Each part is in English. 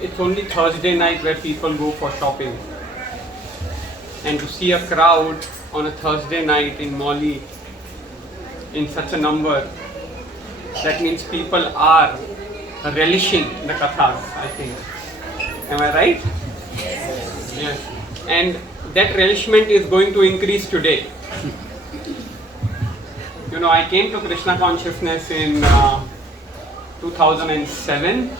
it's only Thursday night where people go for shopping. And to see a crowd on a Thursday night in Moli in such a number, that means people are relishing the kathas, I think. Am I right? Yes. And that relishment is going to increase today. I came to Krishna consciousness in 2007,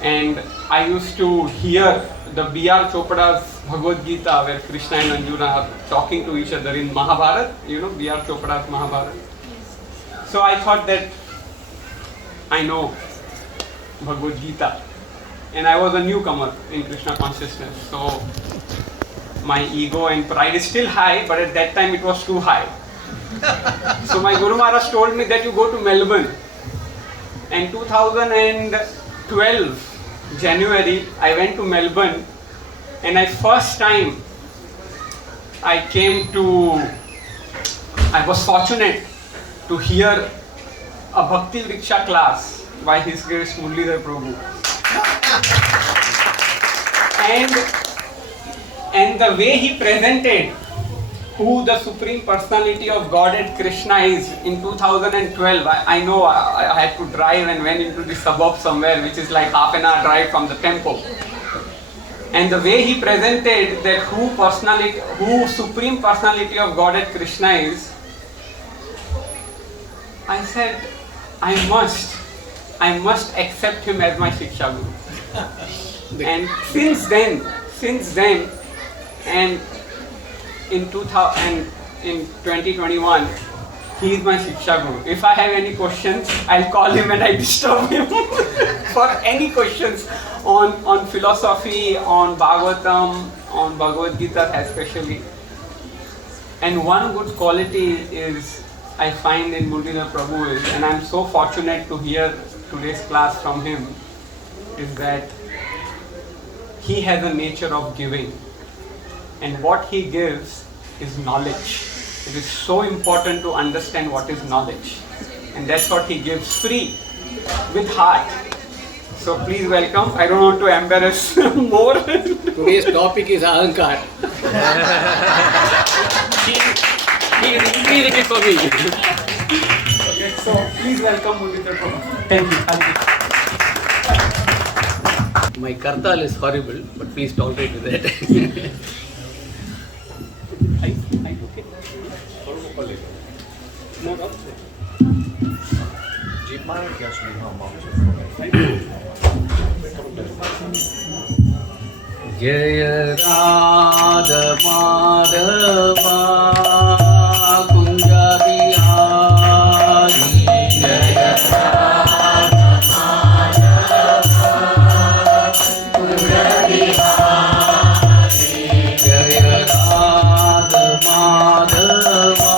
and I used to hear the B.R. Chopra's Bhagavad Gita, where Krishna and Arjuna are talking to each other in Mahabharata, B.R. Chopra's Mahabharata. So I thought that I know Bhagavad Gita, and I was a newcomer in Krishna consciousness. So my ego and pride is still high, but at that time it was too high. So my Guru Maharaj told me that you go to Melbourne. And 2012, January, I went to Melbourne, and first time I was fortunate to hear a Bhakti Vriksha class by His Grace Murlidhar Prabhu. And the way he presented who the Supreme Personality of Godhead Krishna is in 2012, I know I had to drive and went into the suburb somewhere, which is like half an hour drive from the temple. And the way he presented that who Supreme Personality of Godhead Krishna is, I said, I must accept him as my Shiksha Guru. And since then, and in 2021, he is my Shiksha Guru. If I have any questions, I'll call him and I disturb him for any questions on philosophy, on Bhagavatam, on Bhagavad Gita especially. And one good quality is I find in Murlidhar Prabhu is, and I'm so fortunate to hear today's class from him, is that he has a nature of giving. And what he gives is knowledge. It is so important to understand what is knowledge. And that's what he gives free, with heart. So please welcome. I don't want to embarrass more. Today's topic is Ahankar. He is increasing it for me. Okay, so please welcome Murlidhar Prabhu. Thank you. My kartal is horrible, but please tolerate with that. Jaya Radha Madhava Kunja Bihari Jaya Radha Madhava Kunja Bihari Jaya Radha Madhava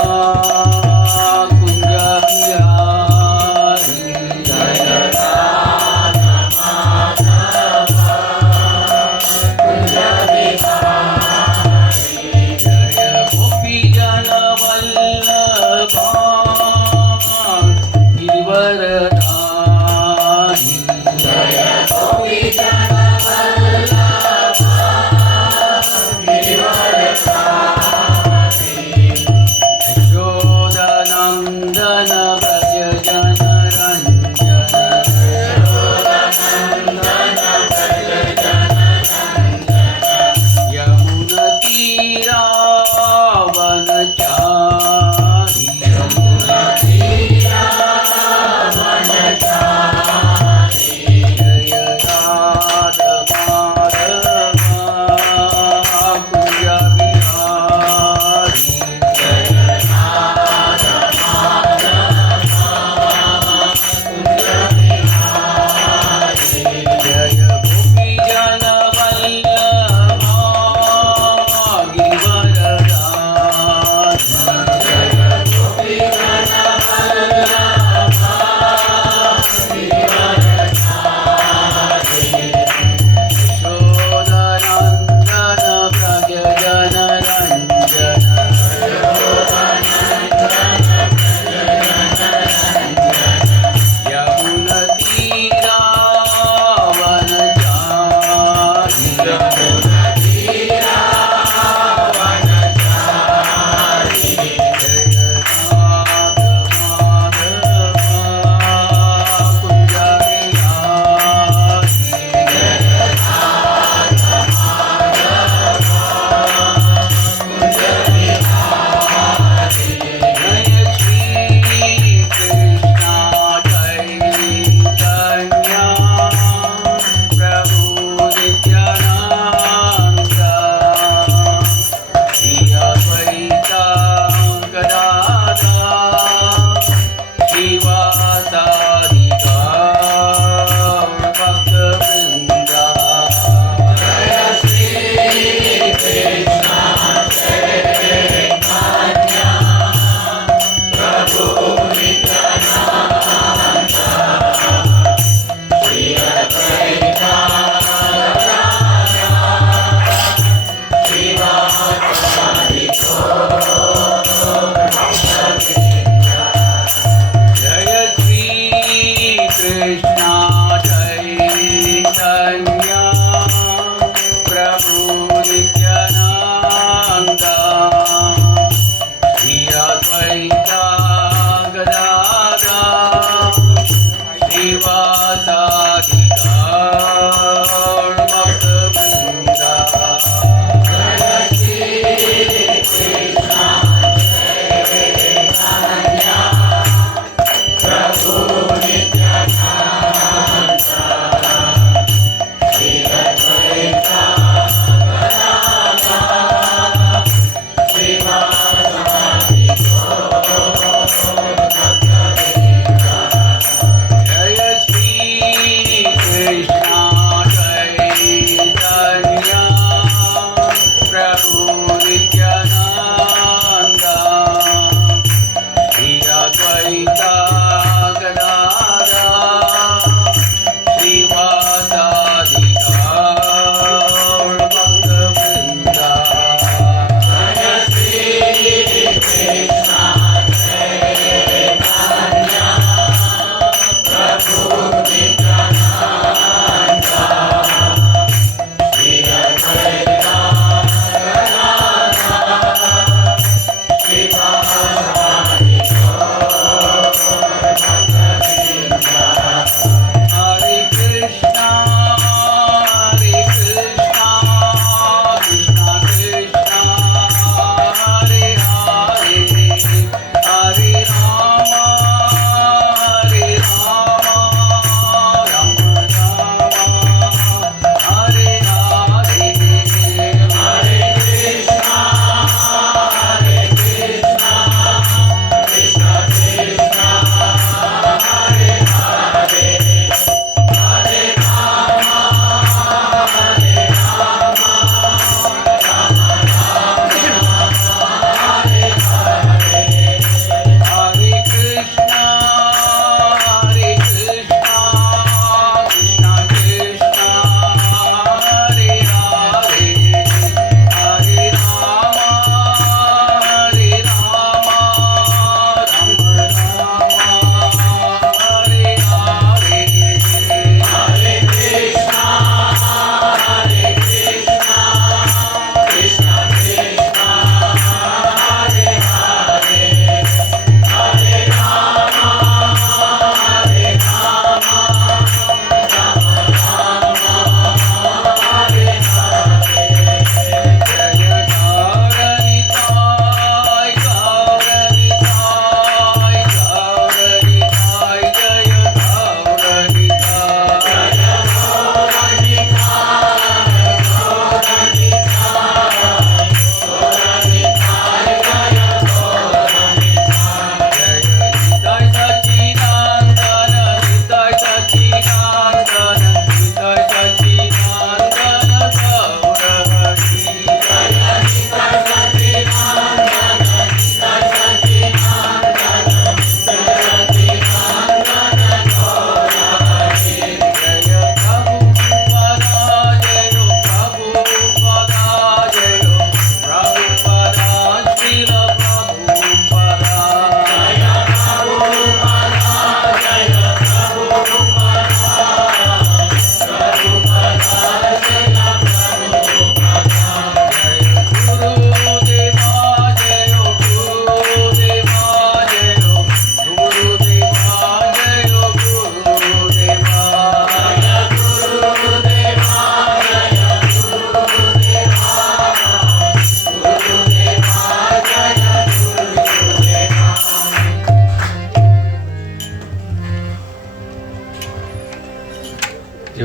Kunja Bihari Jaya Radha Madhava Kunja Bihari Jaya Gopi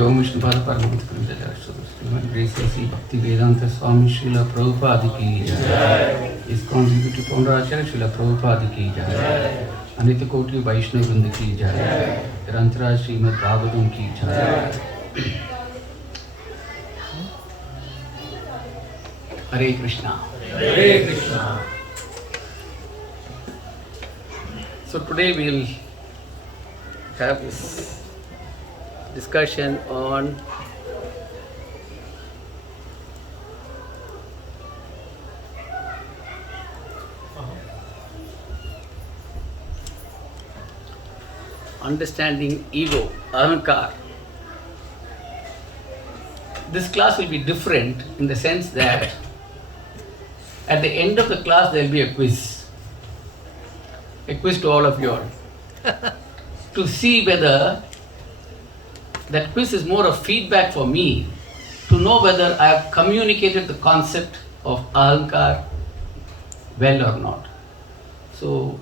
Om Vishnu Pada Paramahansa Gracie Sri Bhakti Vedanta Swami Srila Prabhupada ki jai. His Contributive Founder Acharya Srila Prabhupada ki jai. Anitya Koti Vaishnava Vrinda ki jai. Rantaraj Srimad Bhagavatam ki jai. Hare Krishna. Hare Krishna. So today we'll have this discussion on understanding ego, ahankar. This class will be different in the sense that at the end of the class there will be a quiz to all of you all, to see whether that quiz is more of feedback for me to know whether I have communicated the concept of ahankar well or not. So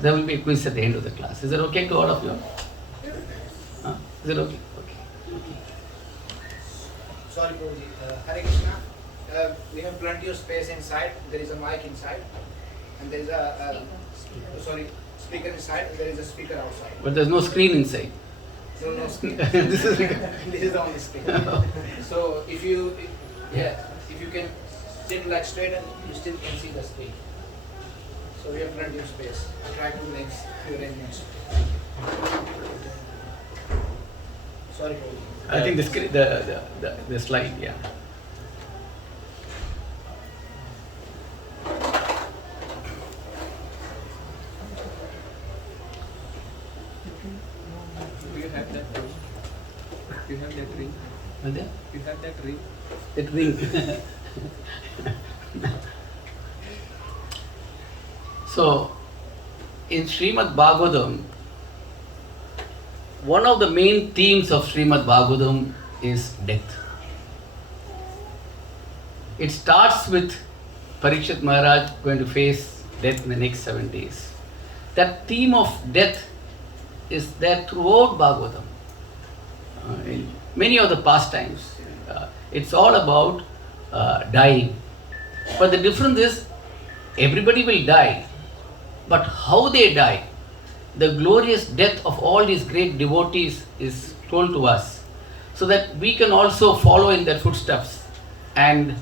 there will be a quiz at the end of the class. Is that okay to all of you? Is it okay? Okay. Sorry, Prabhuji. Hare Krishna. We have plenty of space inside. There is a mic inside, and there is a speaker inside, and there is a speaker outside. But there's no screen inside. No screen. This is This is the only screen. So if you can sit like straight, and you still can see the screen. So we have plenty of space. I'll try to make few arrangements. Sorry, Prabhuji. I think the slide, yeah. Do you have that ring? You have that ring? Are there? You have that ring? That ring. So, in Srimad Bhagavatam, one of the main themes of Srimad Bhagavatam is death. It starts with Parikshit Maharaj going to face death in the next 7 days. That theme of death is there throughout Bhagavatam. In many of the pastimes, it's all about dying. But the difference is, everybody will die, but how they die, the glorious death of all these great devotees is told to us, so that we can also follow in their footsteps. And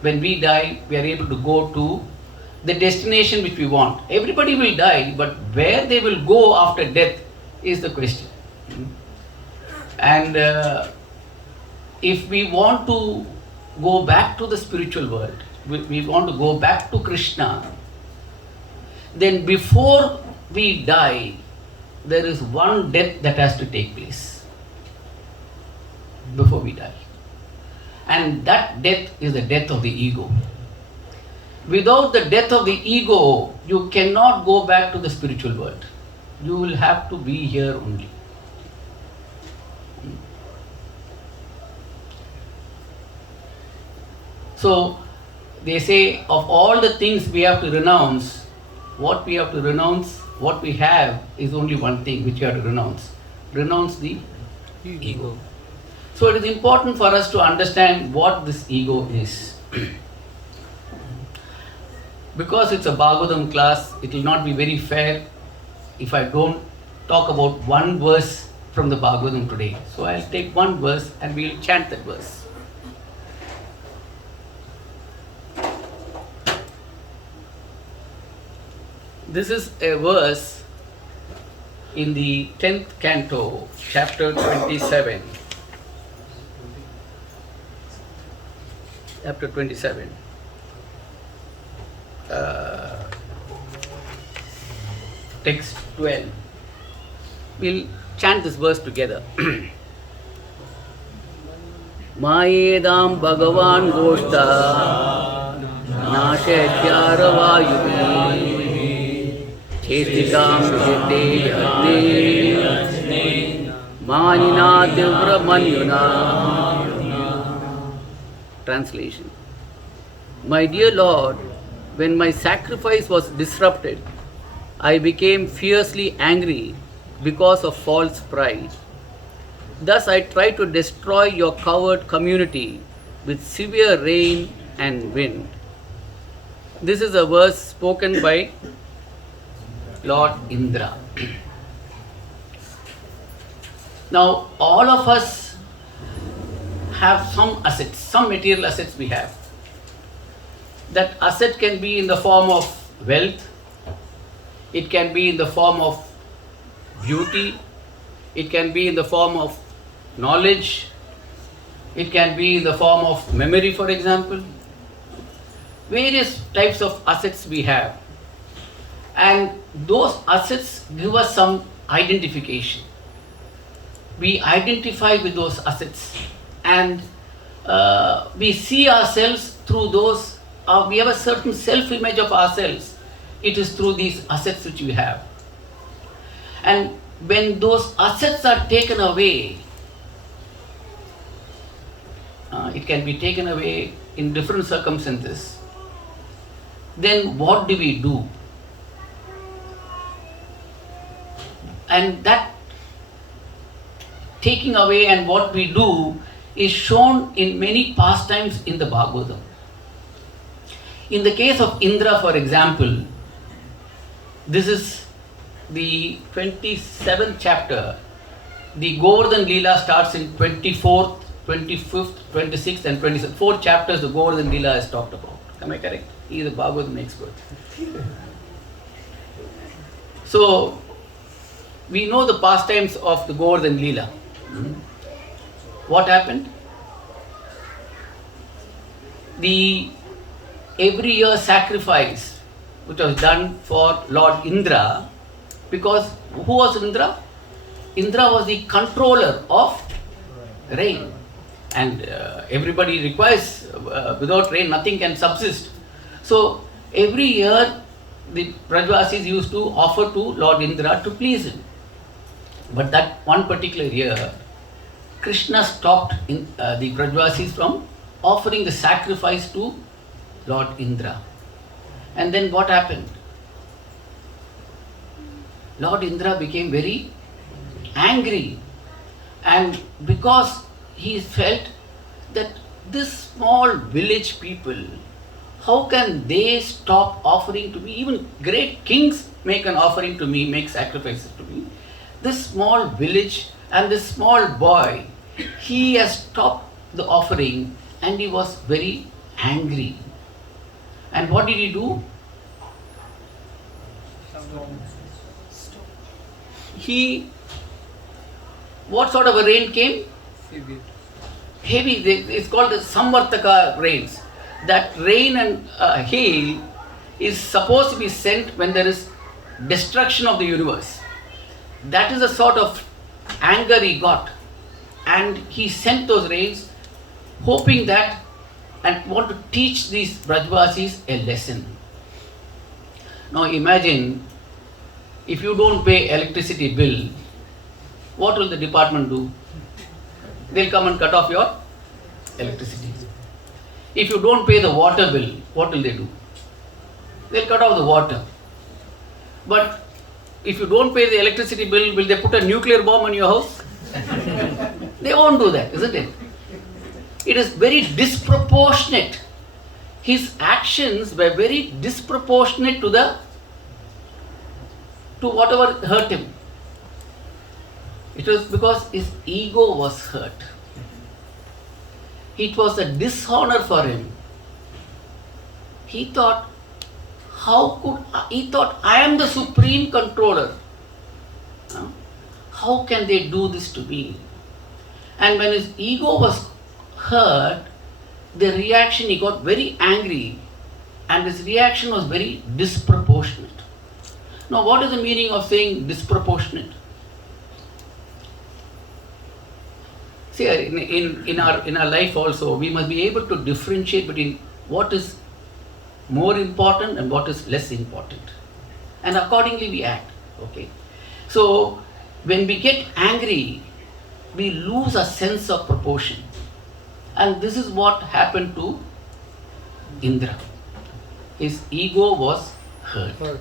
when we die, we are able to go to the destination which we want. Everybody will die, but where they will go after death is the question. And if we want to go back to the spiritual world, we want to go back to Krishna, then before we die, there is one death that has to take place before we die. And that death is the death of the ego. Without the death of the ego, you cannot go back to the spiritual world. You will have to be here only. So, they say of all the things we have to renounce, what we have to renounce, what we have is only one thing which you have to renounce. Renounce the ego. So it is important for us to understand what this ego is. Because it's a Bhagavatam class, it will not be very fair if I don't talk about one verse from the Bhagavatam today. So I'll take one verse and we'll chant that verse. This is a verse in the 10th canto, chapter 27. Chapter 27. Text 12. We'll chant this verse together. Mayedam Bhagavan Goshta Nashatyaravayu Chestitam Vijite Yadne Manina Tivra Manyuna. Translation. My dear Lord, when my sacrifice was disrupted, I became fiercely angry because of false pride. Thus I try to destroy your coward community with severe rain and wind. This is a verse spoken by Lord Indra. Now, all of us have some assets, some material assets we have. That asset can be in the form of wealth, it can be in the form of beauty, it can be in the form of knowledge, it can be in the form of memory, for example. Various types of assets we have. And those assets give us some identification. We identify with those assets and we see ourselves through those, we have a certain self-image of ourselves. It is through these assets which we have. And when those assets are taken away, it can be taken away in different circumstances, then what do we do? And that taking away and what we do is shown in many pastimes in the Bhagavatam. In the case of Indra, for example, this is the 27th chapter. The Govardhan Leela starts in 24th, 25th, 26th and 27th. 4 chapters the Govardhan Leela is talked about. Am I correct? He is a Bhagavatam expert. So, we know the pastimes of the Govardhan Leela. What happened? The every year sacrifice which was done for Lord Indra, because who was Indra? Indra was the controller of rain, and everybody requires, without rain nothing can subsist. So every year the Brajvasis used to offer to Lord Indra to please him. But that one particular year, Krishna stopped the Brajvasis from offering the sacrifice to Lord Indra. And then what happened? Lord Indra became very angry, and because he felt that this small village people, how can they stop offering to me? Even great kings make an offering to me, make sacrifices to me. This small village and this small boy, he has stopped the offering and he was very angry. And what did he do? What sort of a rain came? Heavy. It's called the Samvartaka rains. That rain and hail is supposed to be sent when there is destruction of the universe. That is the sort of anger he got. And he sent those rains, hoping that, and want to teach these Brajvasis a lesson. Now imagine, if you don't pay electricity bill, what will the department do? They'll come and cut off your electricity. If you don't pay the water bill, what will they do? They'll cut off the water. But if you don't pay the electricity bill, will they put a nuclear bomb on your house? They won't do that, isn't it? It is very disproportionate. His actions were very disproportionate to whatever hurt him. It was because his ego was hurt. It was a dishonor for him. He thought, I am the supreme controller. How can they do this to me? And when his ego was hurt, the reaction, he got very angry, and his reaction was very disproportionate. Now, what is the meaning of saying disproportionate? See, in our life also, we must be able to differentiate between what is more important and what is less important, and accordingly we act. Okay, so when we get angry, we lose a sense of proportion, and this is what happened to Indra. His ego was hurt.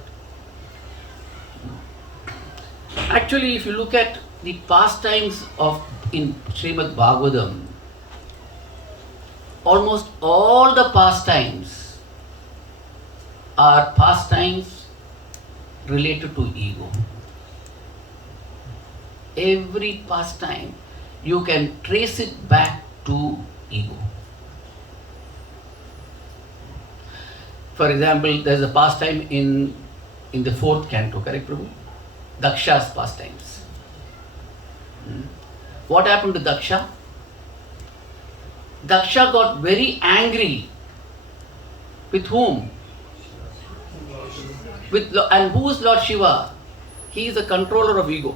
Actually, if you look at the pastimes of in Srimad Bhagavatam, almost all the pastimes are pastimes related to ego. Every pastime you can trace it back to ego. For example, there is a pastime in the fourth canto, correct, Prabhu? Daksha's pastimes. What happened to Daksha? Daksha got very angry. With whom? And who is Lord Shiva? He is the controller of ego.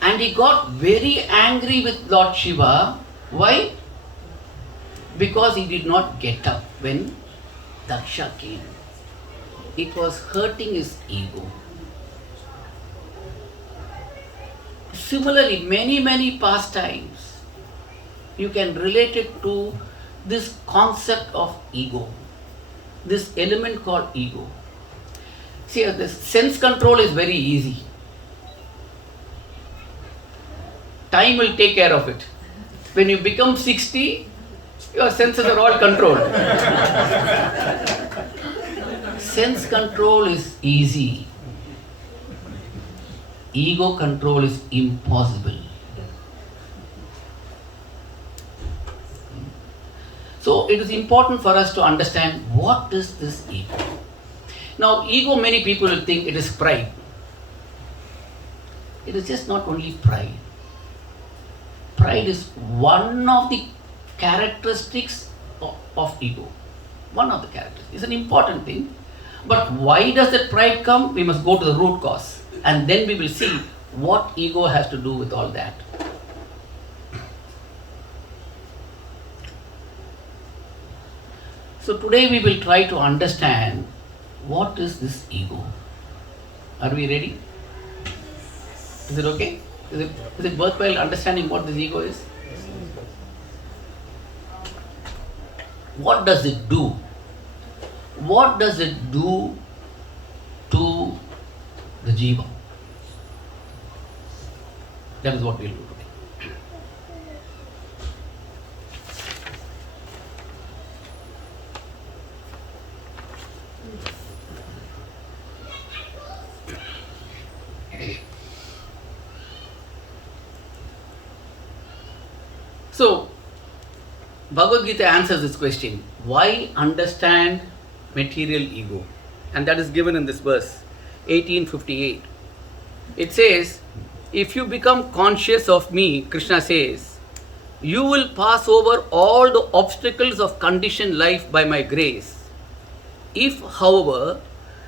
And he got very angry with Lord Shiva. Why? Because he did not get up when Daksha came. It was hurting his ego. Similarly, many pastimes, you can relate it to this concept of ego, this element called ego. See, this sense control is very easy. Time will take care of it. When you become 60, your senses are all controlled. Sense control is easy. Ego control is impossible. So it is important for us to understand what is this ego. Now, ego, many people will think it is pride. It is just not only pride. Pride is one of the characteristics of ego. One of the characteristics. It's an important thing. But why does that pride come? We must go to the root cause. And then we will see what ego has to do with all that. So today we will try to understand what is this ego. Are we ready? Is it okay? Is it worthwhile understanding what this ego is? What does it do? What does it do to the jiva? That is what we will do today. So, Bhagavad Gita answers this question. Why understand material ego? And that is given in this verse, 1858. It says, if you become conscious of me, Krishna says, you will pass over all the obstacles of conditioned life by my grace. If, however,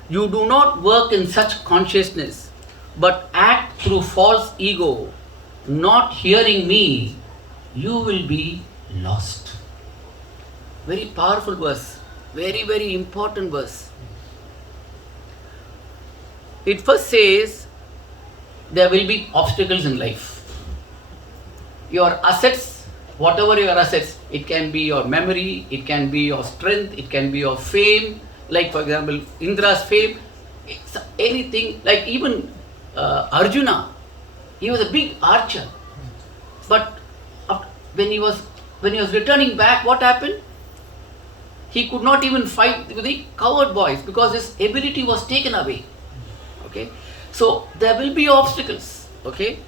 you do not work in such consciousness, but act through false ego, not hearing me, you will be lost. Very powerful verse. Very important verse. It first says, there will be obstacles in life. Your assets, whatever your assets, it can be your memory, it can be your strength, it can be your fame. Like for example, Indra's fame, it's anything. Like even Arjuna, he was a big archer. But when he was returning back, what happened? He could not even fight with the coward boys because his ability was taken away. Okay, so there will be obstacles. Okay,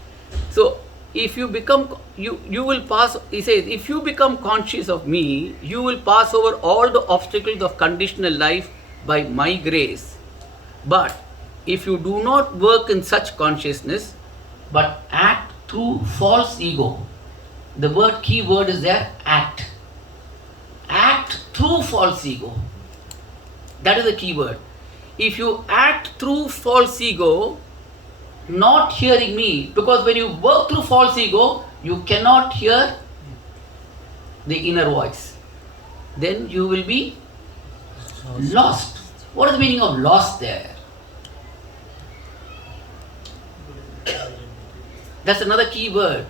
so if you become, you will pass. He says, if you become conscious of me, you will pass over all the obstacles of conditional life by my grace. But if you do not work in such consciousness, but act through false ego, the key word is there, act. Act through false ego. That is the key word. If you act through false ego, not hearing me, because when you work through false ego, you cannot hear the inner voice. Then you will be lost. What is the meaning of lost there? That's another key word.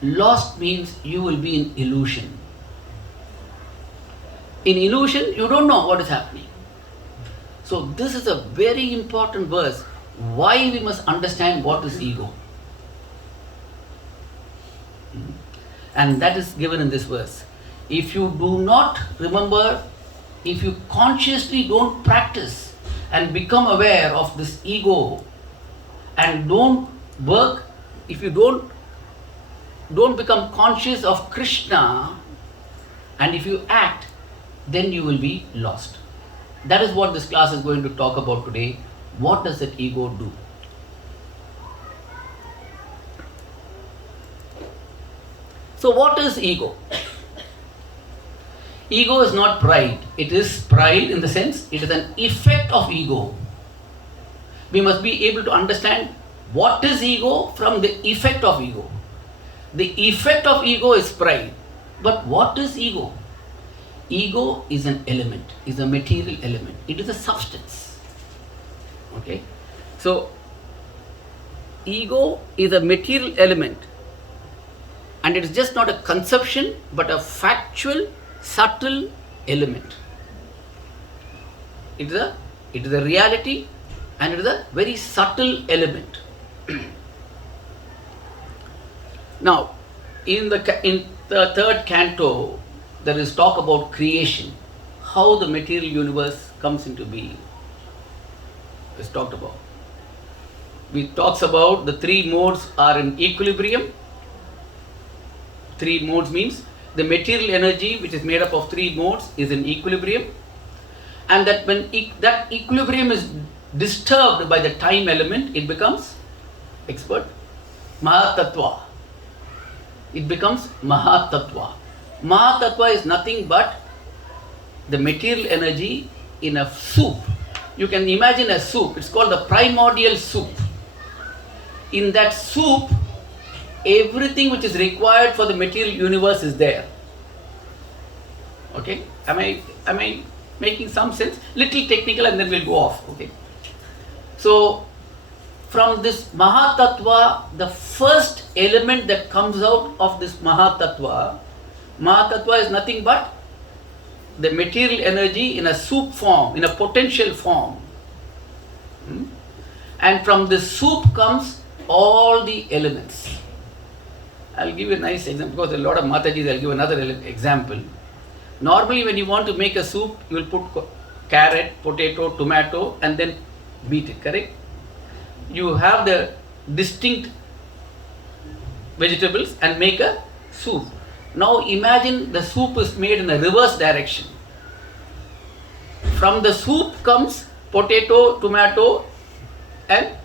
Lost means you will be in illusion. In illusion, you don't know what is happening. So this is a very important verse. Why we must understand what is ego. And that is given in this verse. If you do not remember, if you consciously don't practice and become aware of this ego and don't work, if you don't become conscious of Krishna, and if you act, then you will be lost. That is what this class is going to talk about today. What does that ego do? So what is ego? Ego is not pride. It is pride in the sense it is an effect of ego. We must be able to understand what is ego from the effect of ego. The effect of ego is pride. But what is ego? Ego is an element, is a material element. It is a substance. Okay? So, ego is a material element. And it is just not a conception, but a factual, subtle element. It is a reality, and it is a very subtle element. Now, in the third canto, there is talk about creation, how the material universe comes into being. It's talked about. We talks about the three modes are in equilibrium. Three modes means the material energy, which is made up of three modes, is in equilibrium, and that when that equilibrium is disturbed by the time element, it becomes expert Mahatattva. It becomes Mahatattva. Mahatattva is nothing but the material energy in a soup. You can imagine a soup. It's called the primordial soup. In that soup, everything which is required for the material universe is there. Okay? Am I making some sense? Little technical, and then we'll go off. Okay? So, from this Mahatattva, the first element that comes out of this Mahatattva is nothing but the material energy in a soup form, in a potential form. And from this soup comes all the elements. I'll give you a nice example, because a lot of Matajis, I'll give another example. Normally when you want to make a soup, you will put carrot, potato, tomato, and then beat it, correct? You have the distinct vegetables and make a soup. Now imagine the soup is made in a reverse direction. From the soup comes potato, tomato, and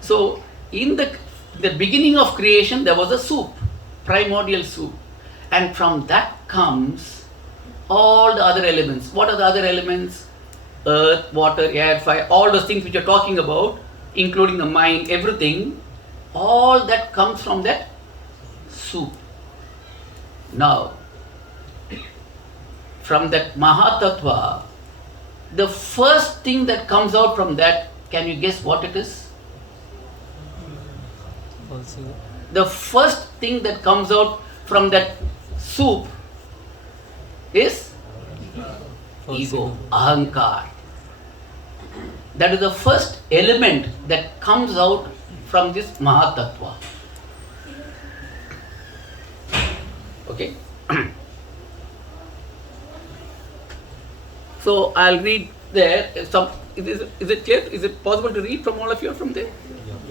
so in the beginning of creation there was a soup, primordial soup, and from that comes all the other elements. What are the other elements? Earth, water, air, fire, all those things which you're talking about, including the mind, everything, all that comes from that soup. Now, from that Mahatattva, the first thing that comes out from that, can you guess what it is? The first thing that comes out from that soup is ego, ahankar. That is the first element that comes out from this Mahatattva. Okay? So I'll read there. Is it clear? Is it possible to read from all of you from there?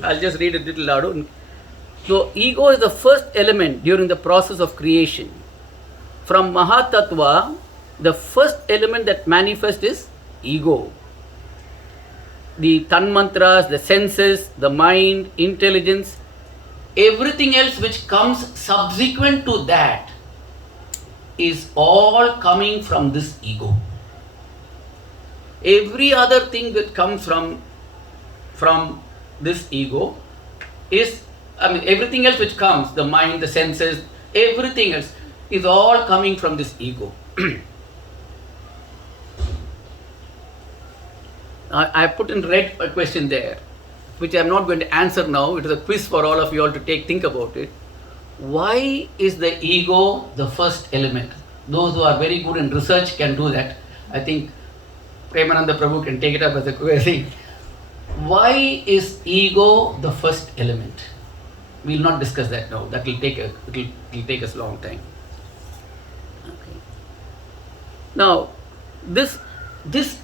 I'll just read a little louder. So ego is the first element during the process of creation. From Mahatattva, the first element that manifests is ego. The tanmantras, the senses, the mind, intelligence, everything else which comes subsequent to that is all coming from this ego. Every other thing that comes from this ego is, everything else which comes, the mind, the senses, everything else is all coming from this ego. I put in red a question there, which I am not going to answer now. It is a quiz for all of you all to think about it. Why is the ego the first element? Those who are very good in research can do that. I think Premananda Prabhu can take it up as a query. Why is ego the first element? We will not discuss that now. That will take us a long time. Okay. Now, this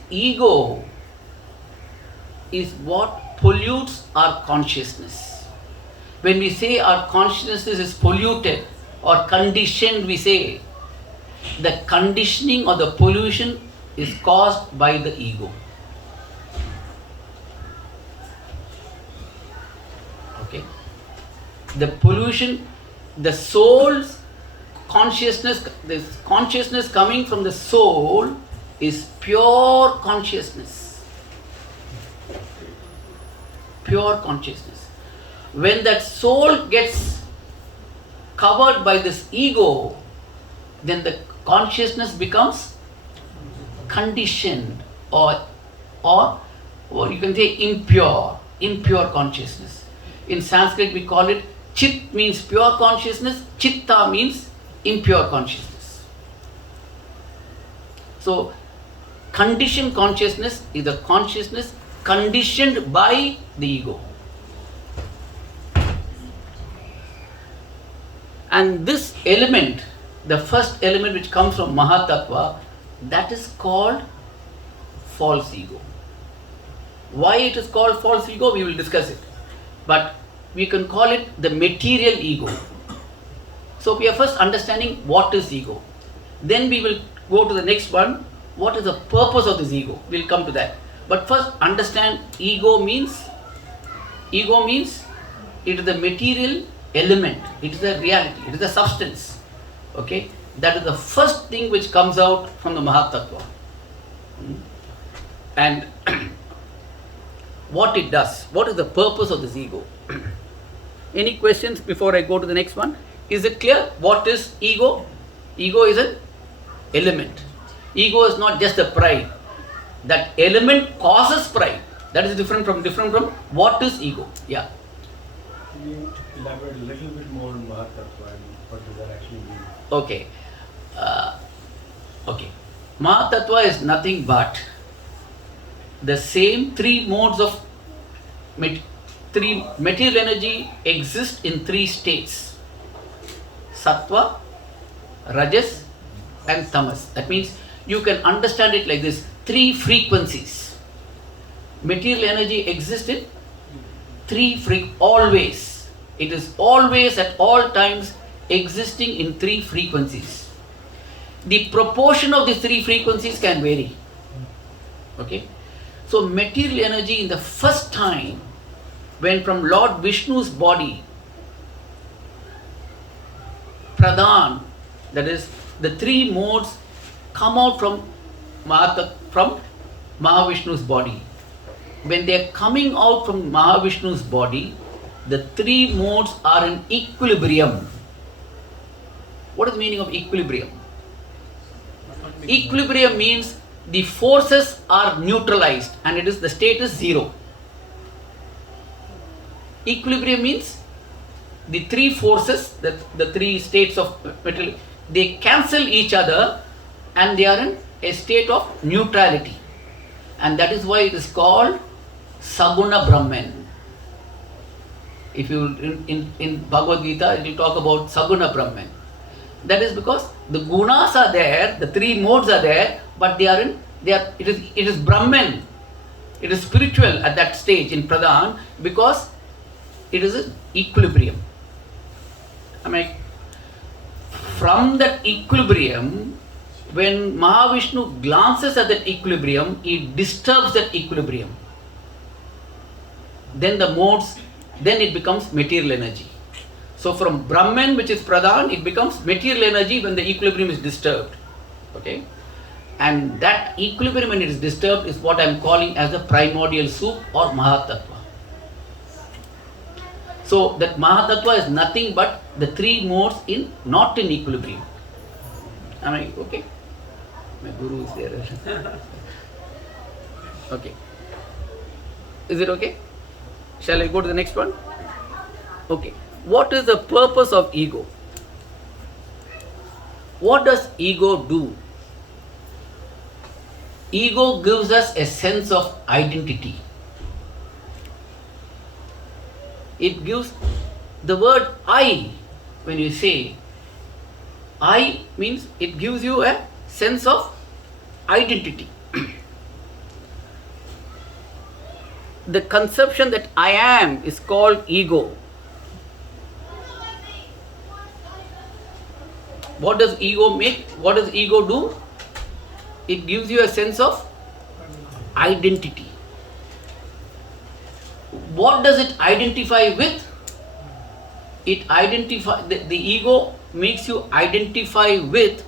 ego is what pollutes our consciousness. When we say our consciousness is polluted or conditioned, we say the conditioning or the pollution is caused by the ego. Okay. The pollution, the soul's consciousness, this consciousness coming from the soul is pure consciousness. Pure consciousness. When that soul gets covered by this ego, then the consciousness becomes conditioned or you can say impure consciousness. In Sanskrit we call it chit, means pure consciousness, chitta means impure consciousness. So conditioned consciousness is the consciousness conditioned by the ego. And this element, the first element which comes from Mahatattva, that is called false ego. Why it is called false ego, we will discuss it. But we can call it the material ego. So we are first understanding what is ego. Then we will go to the next one. What is the purpose of this ego? We will come to that. But first understand ego means it is the material element. It is the reality. It is the substance. Okay? That is the first thing which comes out from the Mahatattva. And what it does. What is the purpose of this ego? Any questions before I go to the next one? Is it clear? What is ego? Ego is an element. Ego is not just a pride. That element causes pride. That is different from what is ego. Yeah. Can you elaborate a little bit more on Mahatattva and what does that actually mean? Okay. Mahatattva is nothing but the same three modes of material energy exist in three states: sattva, rajas and tamas. That means you can understand it like this: three frequencies. Material energy exists in always. It is always at all times existing in three frequencies. The proportion of these three frequencies can vary. Okay? So material energy in the first time, when from Lord Vishnu's body, Pradhan, that is the three modes come out from Mahavishnu's body. When they are coming out from Mahavishnu's body, the three modes are in equilibrium. What is the meaning of equilibrium? Equilibrium means the forces are neutralized and the state is zero. Equilibrium means the three forces, the three states of material, they cancel each other and they are in a state of neutrality. And that is why it is called Saguna Brahman. If you in Bhagavad Gita, it will talk about Saguna Brahman. That is because the gunas are there, the three modes are there, but it is Brahman. It is spiritual at that stage in Pradhan because it is an equilibrium. From that equilibrium, when Mahavishnu glances at that equilibrium, he disturbs that equilibrium. Then it becomes material energy. So from Brahman, which is Pradhan, it becomes material energy when the equilibrium is disturbed. Okay? And that equilibrium when it is disturbed is what I am calling as the primordial soup or Mahatattva. So that Mahatattva is nothing but the three modes not in equilibrium. Am I okay? My guru is there. Okay. Is it okay? Shall I go to the next one? Okay. What is the purpose of ego? What does ego do? ego gives us a sense of identity. It gives the word I, when you say I, means it gives you a sense of identity. The conception that I am is called ego. What does ego make? What does ego do? It gives you a sense of identity. What does it identify with? It the ego makes you identify with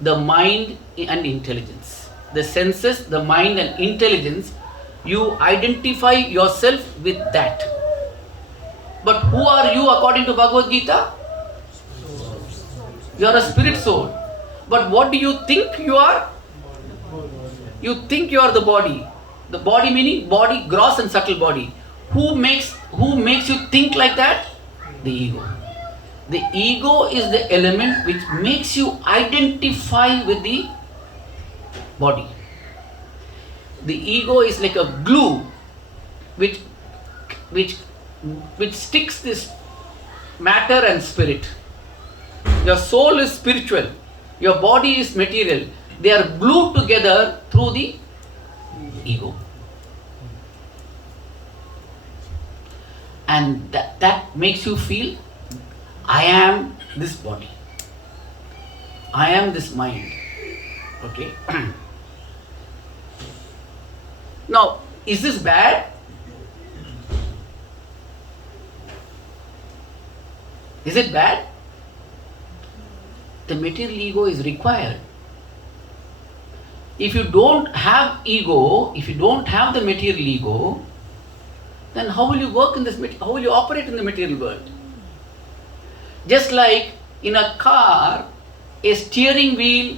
the mind and intelligence. The senses, the mind and intelligence, you identify yourself with that. But who are you according to Bhagavad Gita? You are a spirit soul. But what do you think you are? You think you are the body. The body meaning body, gross and subtle body. Who makes you think like that? The ego. The ego is the element which makes you identify with the body. The ego is like a glue which sticks this matter and spirit. Your soul is spiritual, your body is material. They are glued together through the ego. And that makes you feel, I am this body. I am this mind. Okay? Now, is this bad? Is it bad? The material ego is required. If you don't have ego, if you don't have the material ego, then how will you work in this? How will you operate in the material world? Just like in a car, a steering wheel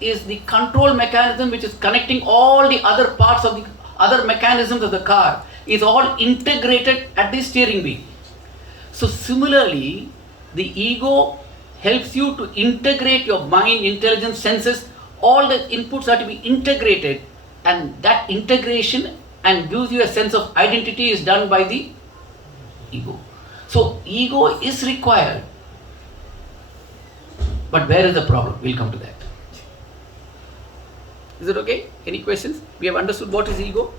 is the control mechanism which is connecting all the other parts of the other mechanisms of the car. Is all integrated at the steering wheel. So similarly, the ego helps you to integrate your mind, intelligence, senses. All the inputs are to be integrated, and that integration and gives you a sense of identity is done by the ego. So ego is required. But where is the problem? We'll come to that. Is it okay? Any questions? We have understood what is ego.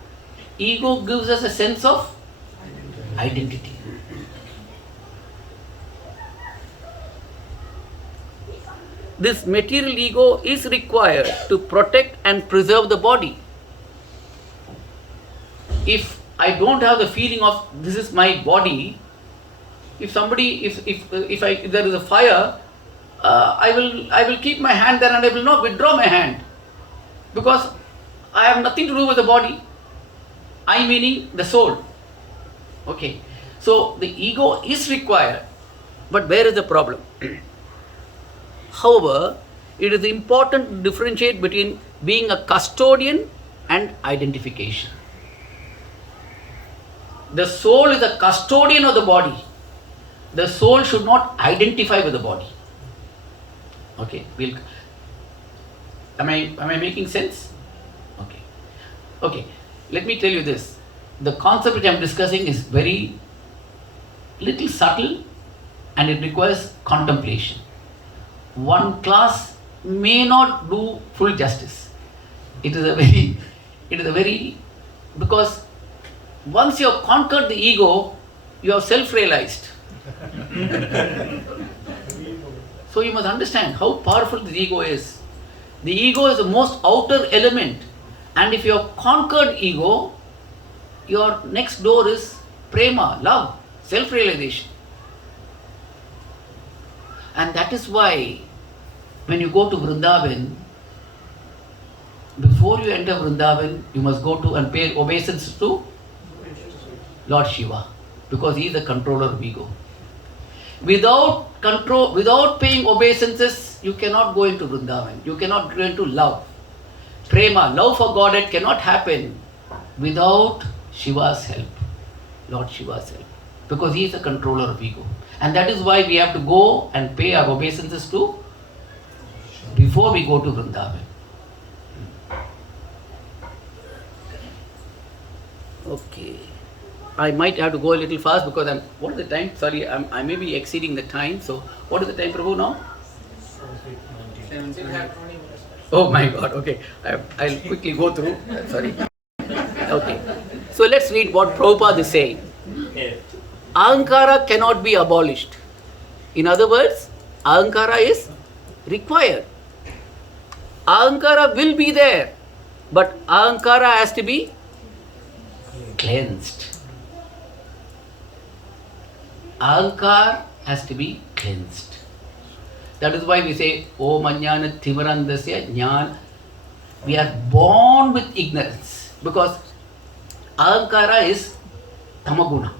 Ego gives us a sense of identity. This material ego is required to protect and preserve the body. If I don't have the feeling of this is my body, if there is a fire, I will keep my hand there and I will not withdraw my hand, because I have nothing to do with the body. I meaning the soul. Okay. So the ego is required, but where is the problem? However, it is important to differentiate between being a custodian and identification. The soul is a custodian of the body. The soul should not identify with the body. Okay, am I making sense? Okay. Okay, let me tell you this. The concept which I am discussing is very little subtle and it requires contemplation. One class may not do full justice. It is a very, because once you have conquered the ego, you have self-realized. So you must understand how powerful the ego is. The ego is the most outer element, and if you have conquered ego, your next door is prema, love, self-realization. And that is why when you go to Vrindavan, before you enter Vrindavan, you must go to and pay obeisance to Lord Shiva, because he is the controller of ego. Without paying obeisances, you cannot go into Vrindavan. You cannot go into love. Prema, love for Godhead cannot happen without Shiva's help, Lord Shiva's help, because he is the controller of ego. And that is why we have to go and pay our obeisances to before we go to Vrindavan. Okay. I might have to go a little fast because what is the time? Sorry, I may be exceeding the time. So, what is the time, Prabhu, now? Still have 20 minutes. Oh my God, okay. I'll quickly go through. Sorry. Okay. So, let's read what Prabhupada is saying. Ahankara cannot be abolished. In other words, Ahankara is required. Ahankara will be there, but Ahankara has to be cleansed. Ahankar has to be cleansed. That is why we say, Om Ajnana Timarandasya Jnana. We are born with ignorance because Ahankara is Tamaguna.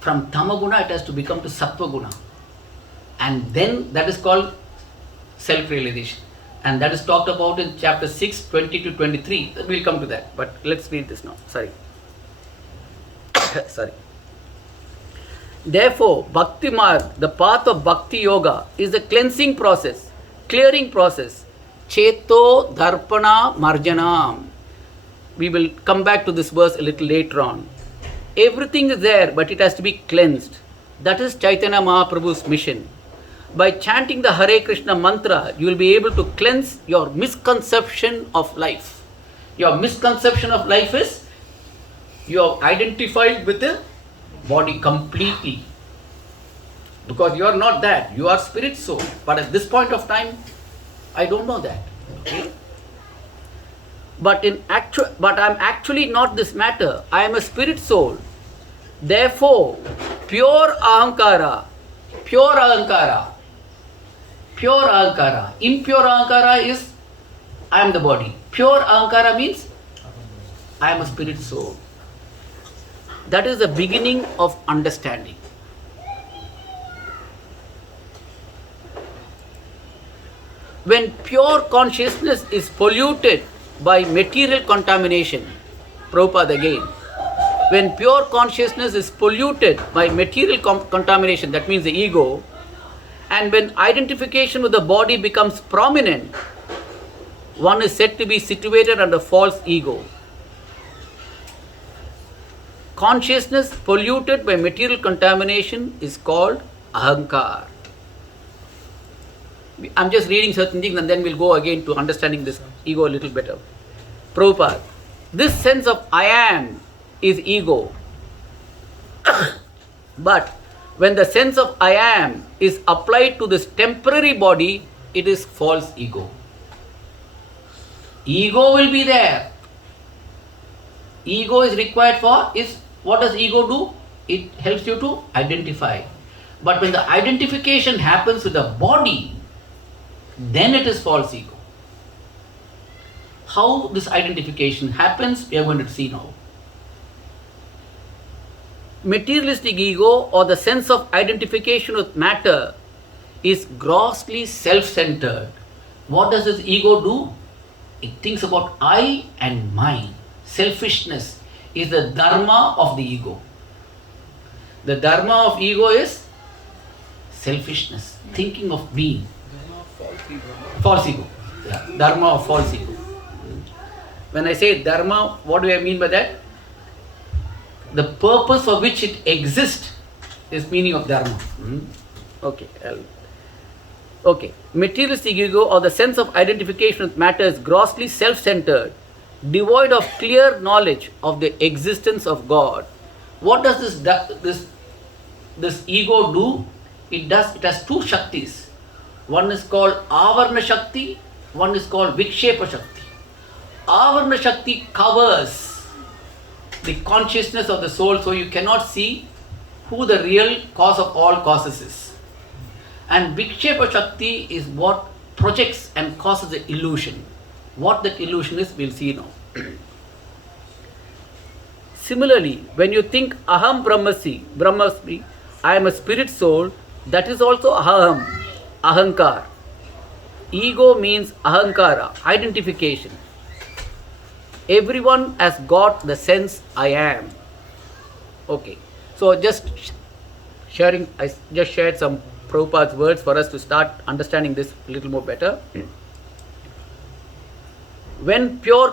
From Tamaguna it has to become to Sattva-guna. And then that is called self-realization. And that is talked about in chapter 6, 20 to 23. We'll come to that. But let's read this now. Sorry. Sorry. Therefore, Bhakti Marg, the path of Bhakti Yoga, is a cleansing process, clearing process. Cheto Darpana Marjanam. We will come back to this verse a little later on. Everything is there, but it has to be cleansed. That is Chaitanya Mahaprabhu's mission. By chanting the Hare Krishna mantra, you will be able to cleanse your misconception of life. Your misconception of life is you are identified with the body completely. Because you are not that. You are spirit soul. But at this point of time, I don't know that. Okay? But I'm actually not this matter. I am a spirit soul. Therefore, pure ahankara, impure ahankara is I am the body. Pure ahankara means I am a spirit soul. That is the beginning of understanding. When pure consciousness is polluted by material contamination, Prabhupada again, when pure consciousness is polluted by material contamination, that means the ego, and when identification with the body becomes prominent, one is said to be situated under false ego. Consciousness polluted by material contamination is called ahankar. I'm just reading certain things and then we'll go again to understanding this ego a little better. Prabhupada, this sense of I am is ego. But when the sense of I am is applied to this temporary body, it is false ego. Ego will be there. Ego is required for, what does ego do? It helps you to identify. But when the identification happens with the body, then it is false ego. How this identification happens, we are going to see now. Materialistic ego or the sense of identification with matter is grossly self-centered. What does this ego do? It thinks about I and mine. Selfishness is the dharma of the ego. The dharma of ego is selfishness, thinking of being. False ego. Yeah. Dharma of false ego. When I say dharma, what do I mean by that? The purpose for which it exists is meaning of dharma. Okay. Okay. Materialistic ego or the sense of identification with matter is grossly self-centered, devoid of clear knowledge of the existence of God. What does this ego do? It has two shaktis. One is called Avarna Shakti, one is called Vikshepa Shakti. Avarna Shakti covers the consciousness of the soul so you cannot see who the real cause of all causes is. And Vikshepa Shakti is what projects and causes the illusion. What that illusion is, we'll see now. Similarly, when you think Aham Brahmasmi, I am a spirit soul, that is also Aham, Ahankar. Ego means Ahankara, identification. Everyone has got the sense I am. Okay. So I just shared some Prabhupada's words for us to start understanding this a little more better. When pure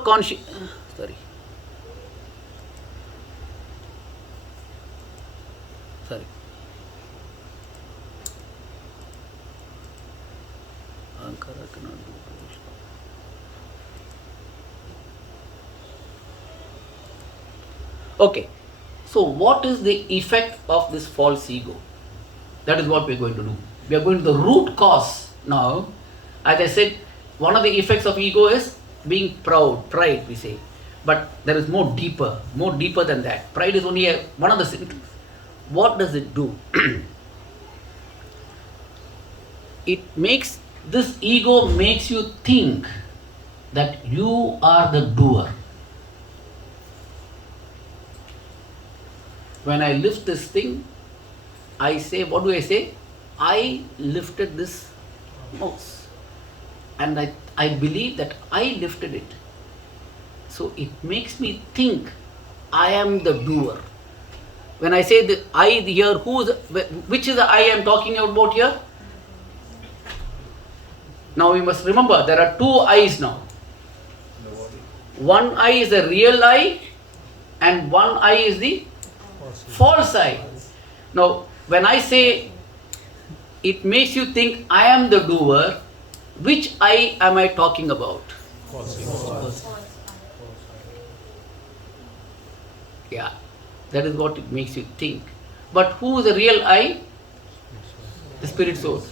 Sorry. Ahankara cannot do Krishna. Okay. So what is the effect of this false ego? That is what we are going to do. We are going to the root cause now. As I said, one of the effects of ego is being proud, pride we say. But there is more deeper than that. Pride is only one of the symptoms. What does it do? This ego makes you think that you are the doer. When I lift this thing, I say, what do I say? I lifted this mouse. And I believe that I lifted it. So it makes me think I am the doer. When I say the I here, which is the I am talking about here? Now we must remember there are two I's now. One I is the real I and one I is the false I. Now when I say it makes you think I am the doer, which I am I talking about? False. Yeah, that is what it makes you think. But who is the real I? The spirit soul.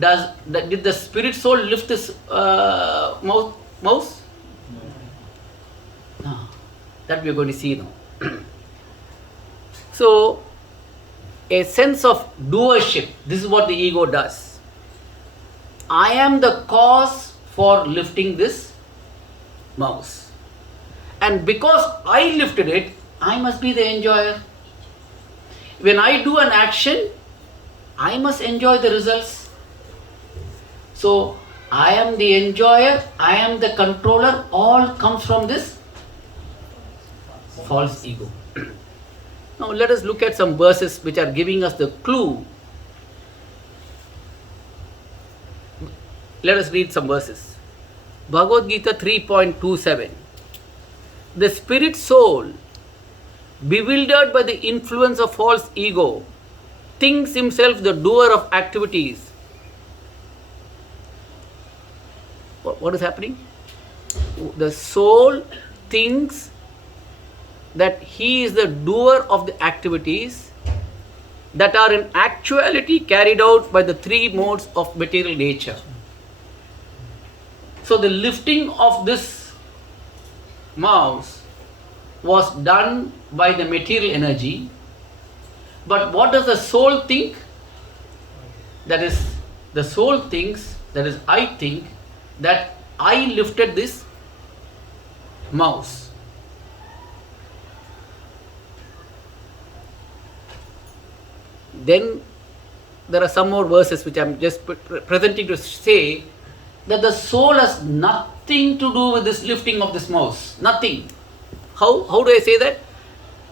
Did the spirit soul lift this mouse? No. That we are going to see now. So, a sense of doership, this is what the ego does. I am the cause for lifting this mouse. And because I lifted it, I must be the enjoyer. When I do an action, I must enjoy the results. So, I am the enjoyer, I am the controller, all comes from this false ego. Now, let us look at some verses which are giving us the clue. Let us read some verses. Bhagavad Gita 3.27. The spirit soul, bewildered by the influence of false ego, thinks himself the doer of activities. What is happening? The soul thinks that he is the doer of the activities that are in actuality carried out by the three modes of material nature. So the lifting of this mouse was done by the material energy, but what does the soul think? That is, the soul thinks, that is, I think that I lifted this mouse. Then there are some more verses which I am just presenting to say that the soul has nothing to do with this lifting of this mouse. Nothing. How do I say that?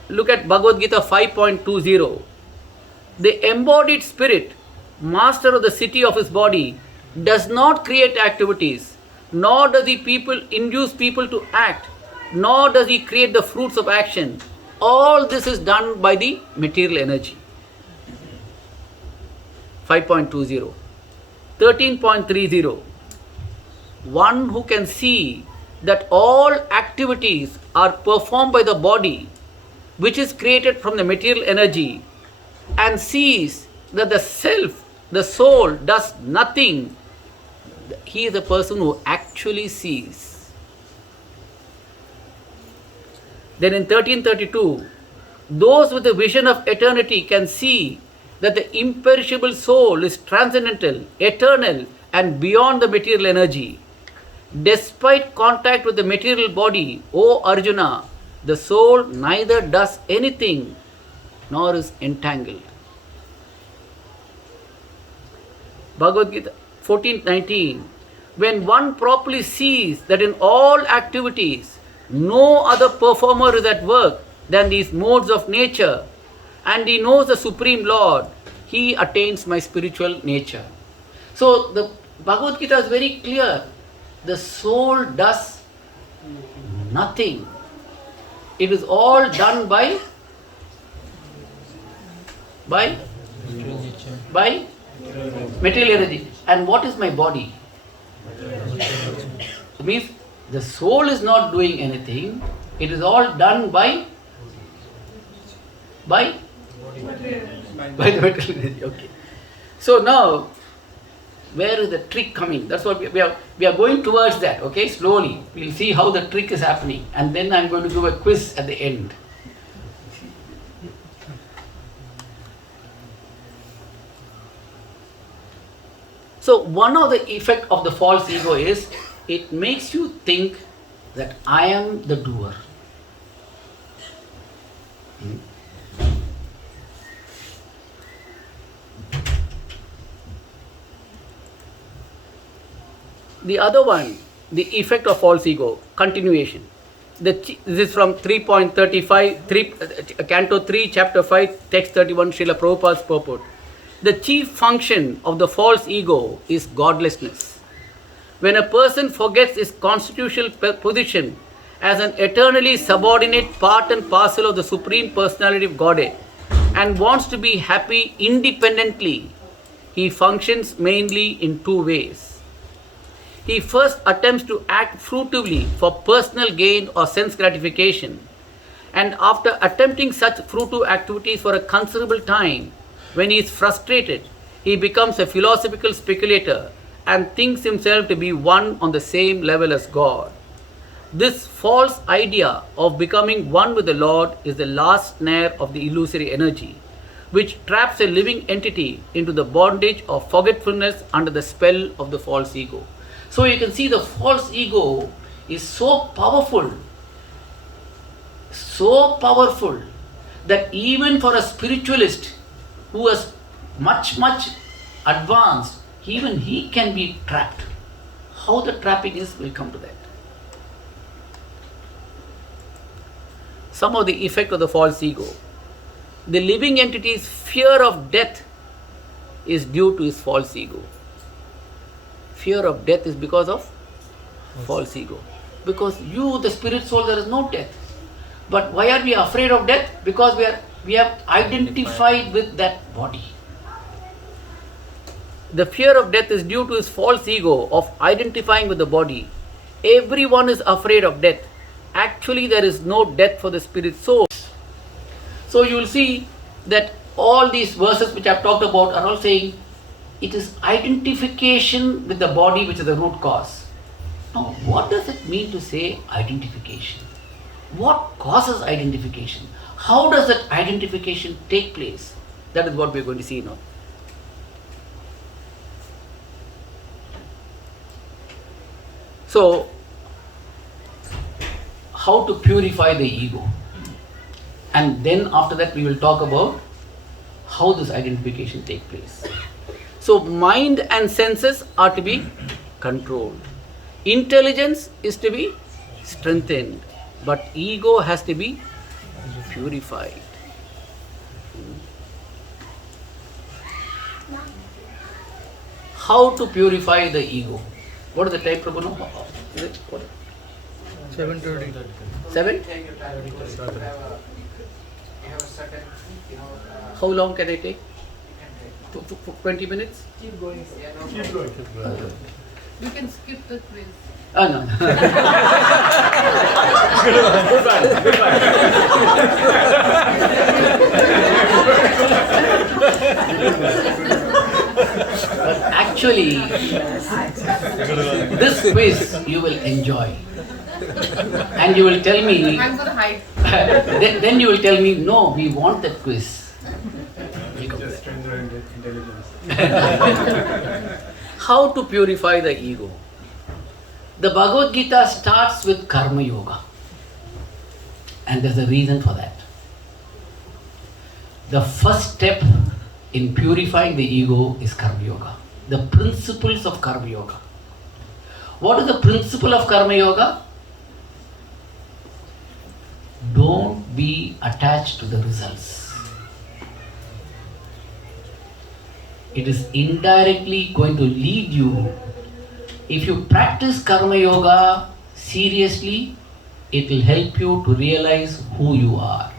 Look at Bhagavad Gita 5.20. The embodied spirit, master of the city of his body, does not create activities, nor does he induce people to act, nor does he create the fruits of action. All this is done by the material energy. 5.20. 13.30. One who can see that all activities are performed by the body, which is created from the material energy, and sees that the self, the soul, does nothing, he is the person who actually sees. Then in 1332, those with a vision of eternity can see that the imperishable soul is transcendental, eternal, and beyond the material energy. Despite contact with the material body, O Arjuna, the soul neither does anything nor is entangled. Bhagavad Gita 14:19. When one properly sees that in all activities no other performer is at work than these modes of nature, and he knows the Supreme Lord, he attains my spiritual nature. So the Bhagavad Gita is very clear. The soul does nothing. It is all done by By? By? Material energy. And what is my body? It means the soul is not doing anything. It is all done by the material energy. Okay. So now, where is the trick coming? That's what we are going towards that. Okay, slowly. We'll see how the trick is happening, and then I'm going to give a quiz at the end. So one of the effect of the false ego is it makes you think that I am the doer. The other one, the effect of false ego, continuation. This is from 3.35, Canto 3, Chapter 5, Text 31, Srila Prabhupada's purport. The chief function of the false ego is godlessness. When a person forgets his constitutional position as an eternally subordinate part and parcel of the Supreme Personality of Godhead and wants to be happy independently, he functions mainly in two ways. He first attempts to act fruitively for personal gain or sense gratification, and after attempting such fruitive activities for a considerable time, when he is frustrated, he becomes a philosophical speculator and thinks himself to be one on the same level as God. This false idea of becoming one with the Lord is the last snare of the illusory energy, which traps a living entity into the bondage of forgetfulness under the spell of the false ego. So you can see the false ego is so powerful that even for a spiritualist who is much advanced, even he can be trapped. How the trapping is, we'll come to that. Some of the effect of the false ego. The living entity's fear of death is due to his false ego. Fear of death is because of false ego. Because you, the spirit soul, there is no death. But why are we afraid of death? Because we have identified with that body. The fear of death is due to his false ego of identifying with the body. Everyone is afraid of death. Actually, there is no death for the spirit soul. So you will see that all these verses which I have talked about are all saying it is identification with the body which is the root cause. Now, what does it mean to say identification? What causes identification? How does that identification take place? That is what we are going to see now. So, how to purify the ego? And then after that we will talk about how this identification takes place. So, mind and senses are to be controlled. Intelligence is to be strengthened. But ego has to be purified. How to purify the ego? What is the time, Prabhu? No? Is it what? 7:30. 7? Take your time because you have a certain, How long can I take? you can take. 20 minutes? Keep going. Yeah, no Keep problem. going. You can skip the quiz. Oh, no. But actually, this quiz you will enjoy. And you will tell me, I'm going to hide. then you will tell me, no, we want that quiz. Just strengthen intelligence. How to purify the ego? The Bhagavad Gita starts with Karma Yoga. And there's a reason for that. The first step in purifying the ego is Karma Yoga. The principles of Karma Yoga. What is the principle of Karma Yoga? Don't be attached to the results. It is indirectly going to lead you. If you practice Karma Yoga seriously, it will help you to realize who you are.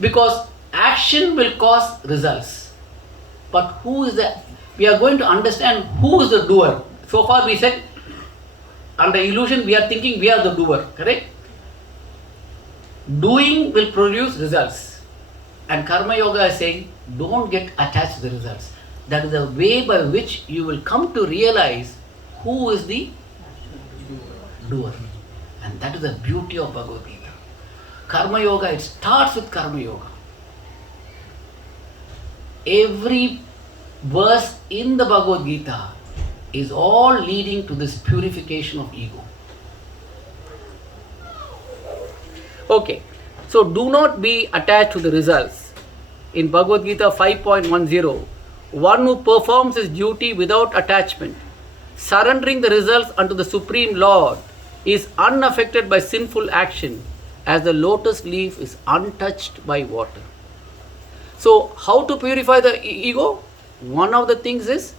Because action will cause results. But who is the, we are going to understand who is the doer. So far we said, under illusion we are thinking we are the doer, correct? Doing will produce results. And Karma Yoga is saying, don't get attached to the results. That is the way by which you will come to realize who is the doer. And that is the beauty of Bhagavad Gita. Karma Yoga, it starts with Karma Yoga. Every verse in the Bhagavad Gita is all leading to this purification of ego. Okay, so do not be attached to the results. In Bhagavad Gita 5.10, one who performs his duty without attachment, surrendering the results unto the Supreme Lord, is unaffected by sinful action, as the lotus leaf is untouched by water. So, how to purify the ego? One of the things is,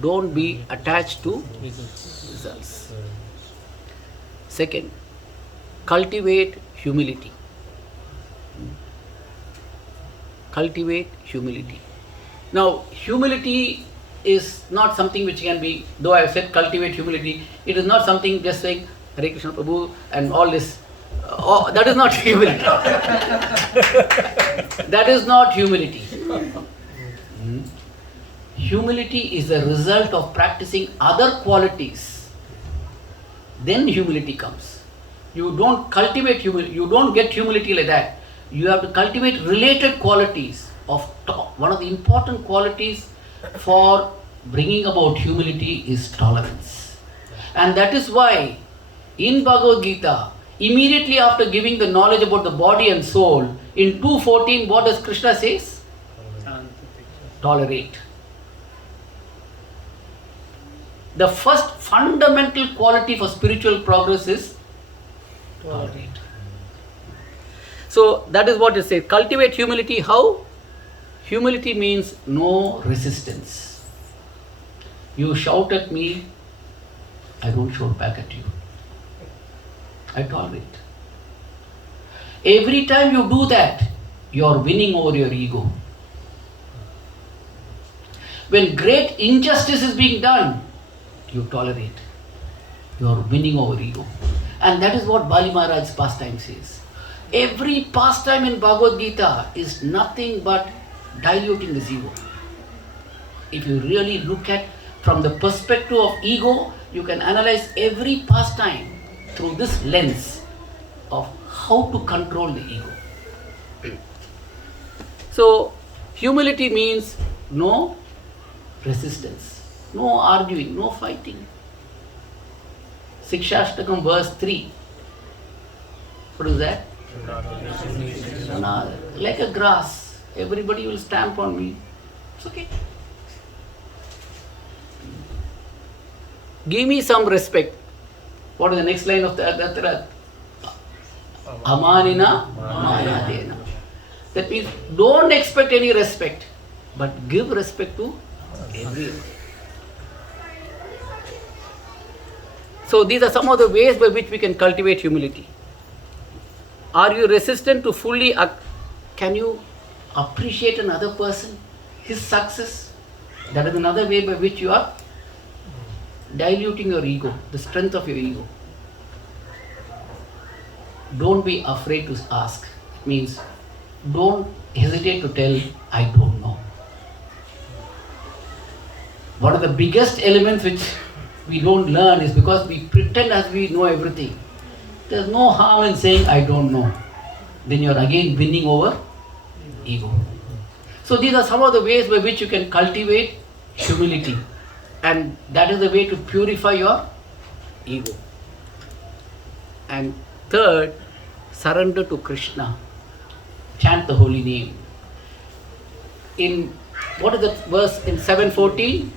don't be attached to results. Second, cultivate humility. Cultivate humility. Now, humility is not something which can be, though I have said cultivate humility, it is not something just saying Hare Krishna Prabhu and all this. That is not humility. That is not humility. Humility is a result of practicing other qualities. Then humility comes. You don't cultivate humility, you don't get humility like that. You have to cultivate related qualities of one of the important qualities for bringing about humility is tolerance. And that is why in Bhagavad Gita, immediately after giving the knowledge about the body and soul, in 2.14 what does Krishna says? Tolerate. The first fundamental quality for spiritual progress is tolerate. So that is what it says. Cultivate humility. How? Humility means no resistance. You shout at me, I don't shout back at you. I tolerate. Every time you do that, you are winning over your ego. When great injustice is being done, you tolerate. You are winning over ego. And that is what Bali Maharaj's pastime says. Every pastime in Bhagavad Gita is nothing but diluting this ego. If you really look at from the perspective of ego, you can analyze every pastime through this lens of how to control the ego. So, humility means no resistance, no arguing, no fighting. Sikshashtakam verse 3. What is that? Like a grass. Everybody will stamp on me. It's okay. Give me some respect. What is the next line of the Adhatara? Amanina Mayadena. That means don't expect any respect, but give respect to everyone. So these are some of the ways by which we can cultivate humility. Are you resistant to fully, can you appreciate another person, his success? That is another way by which you are diluting your ego, the strength of your ego. Don't be afraid to ask. It means don't hesitate to tell, I don't know. One of the biggest elements which we don't learn is because we pretend as we know everything. There's no harm in saying, I don't know. Then you're again winning over ego. So these are some of the ways by which you can cultivate humility. And that is the way to purify your ego. And third, surrender to Krishna. Chant the holy name. In, what is the verse in 7:14?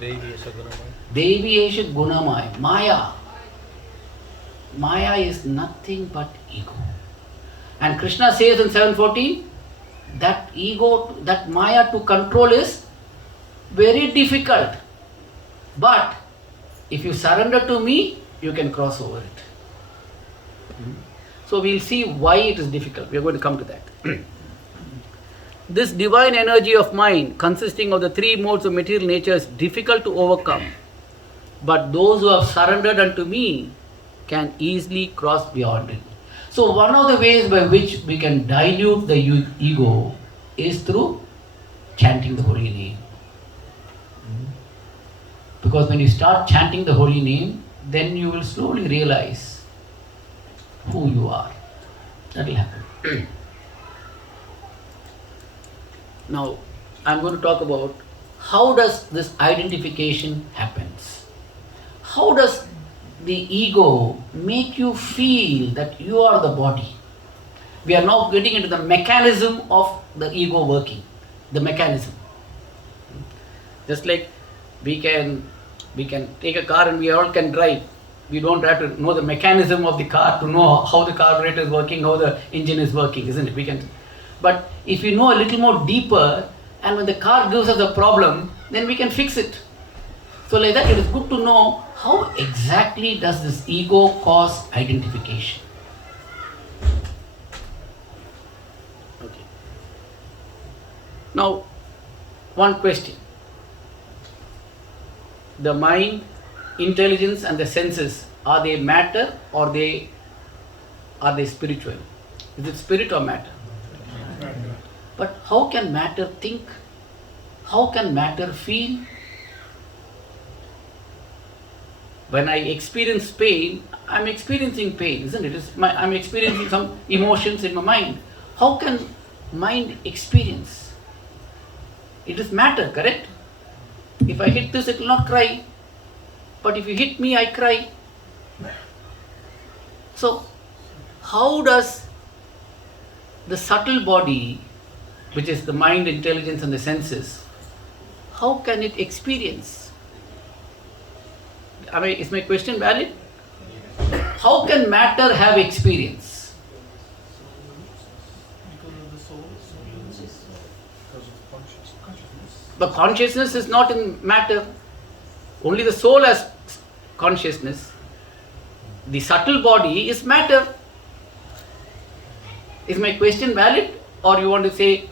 Devi Esha Gunamaya. Maya. Maya is nothing but ego. And Krishna says in 7:14, that ego, that Maya to control is very difficult. But if you surrender to me, you can cross over it. So we'll see why it is difficult. We are going to come to that. This divine energy of mind, consisting of the three modes of material nature, is difficult to overcome. But those who have surrendered unto me can easily cross beyond it. So one of the ways by which we can dilute the ego is through chanting the holy name. Because when you start chanting the holy name, then you will slowly realize who you are. That will happen. Now, I am going to talk about how does this identification happens. How does the ego make you feel that you are the body? We are now getting into the mechanism of the ego working. The mechanism. Just like we can take a car and we all can drive. We don't have to know the mechanism of the car to know how the carburetor is working, how the engine is working, isn't it? But if we know a little more deeper, and when the car gives us a problem, then we can fix it. So like that, it is good to know how exactly does this ego cause identification. Okay. Now, one question. The mind, intelligence and the senses, are they matter or are they spiritual? Is it spirit or matter? But how can matter think? How can matter feel? When I experience pain, I'm experiencing pain, isn't it? I'm experiencing some emotions in my mind. How can mind experience? It is matter, correct? If I hit this, it will not cry. But if you hit me, I cry. So, how does the subtle body, which is the mind, intelligence and the senses, how can it experience? Is my question valid? How can matter have experience? But consciousness is not in matter. Only the soul has consciousness. The subtle body is matter. Is my question valid? Or you want to say?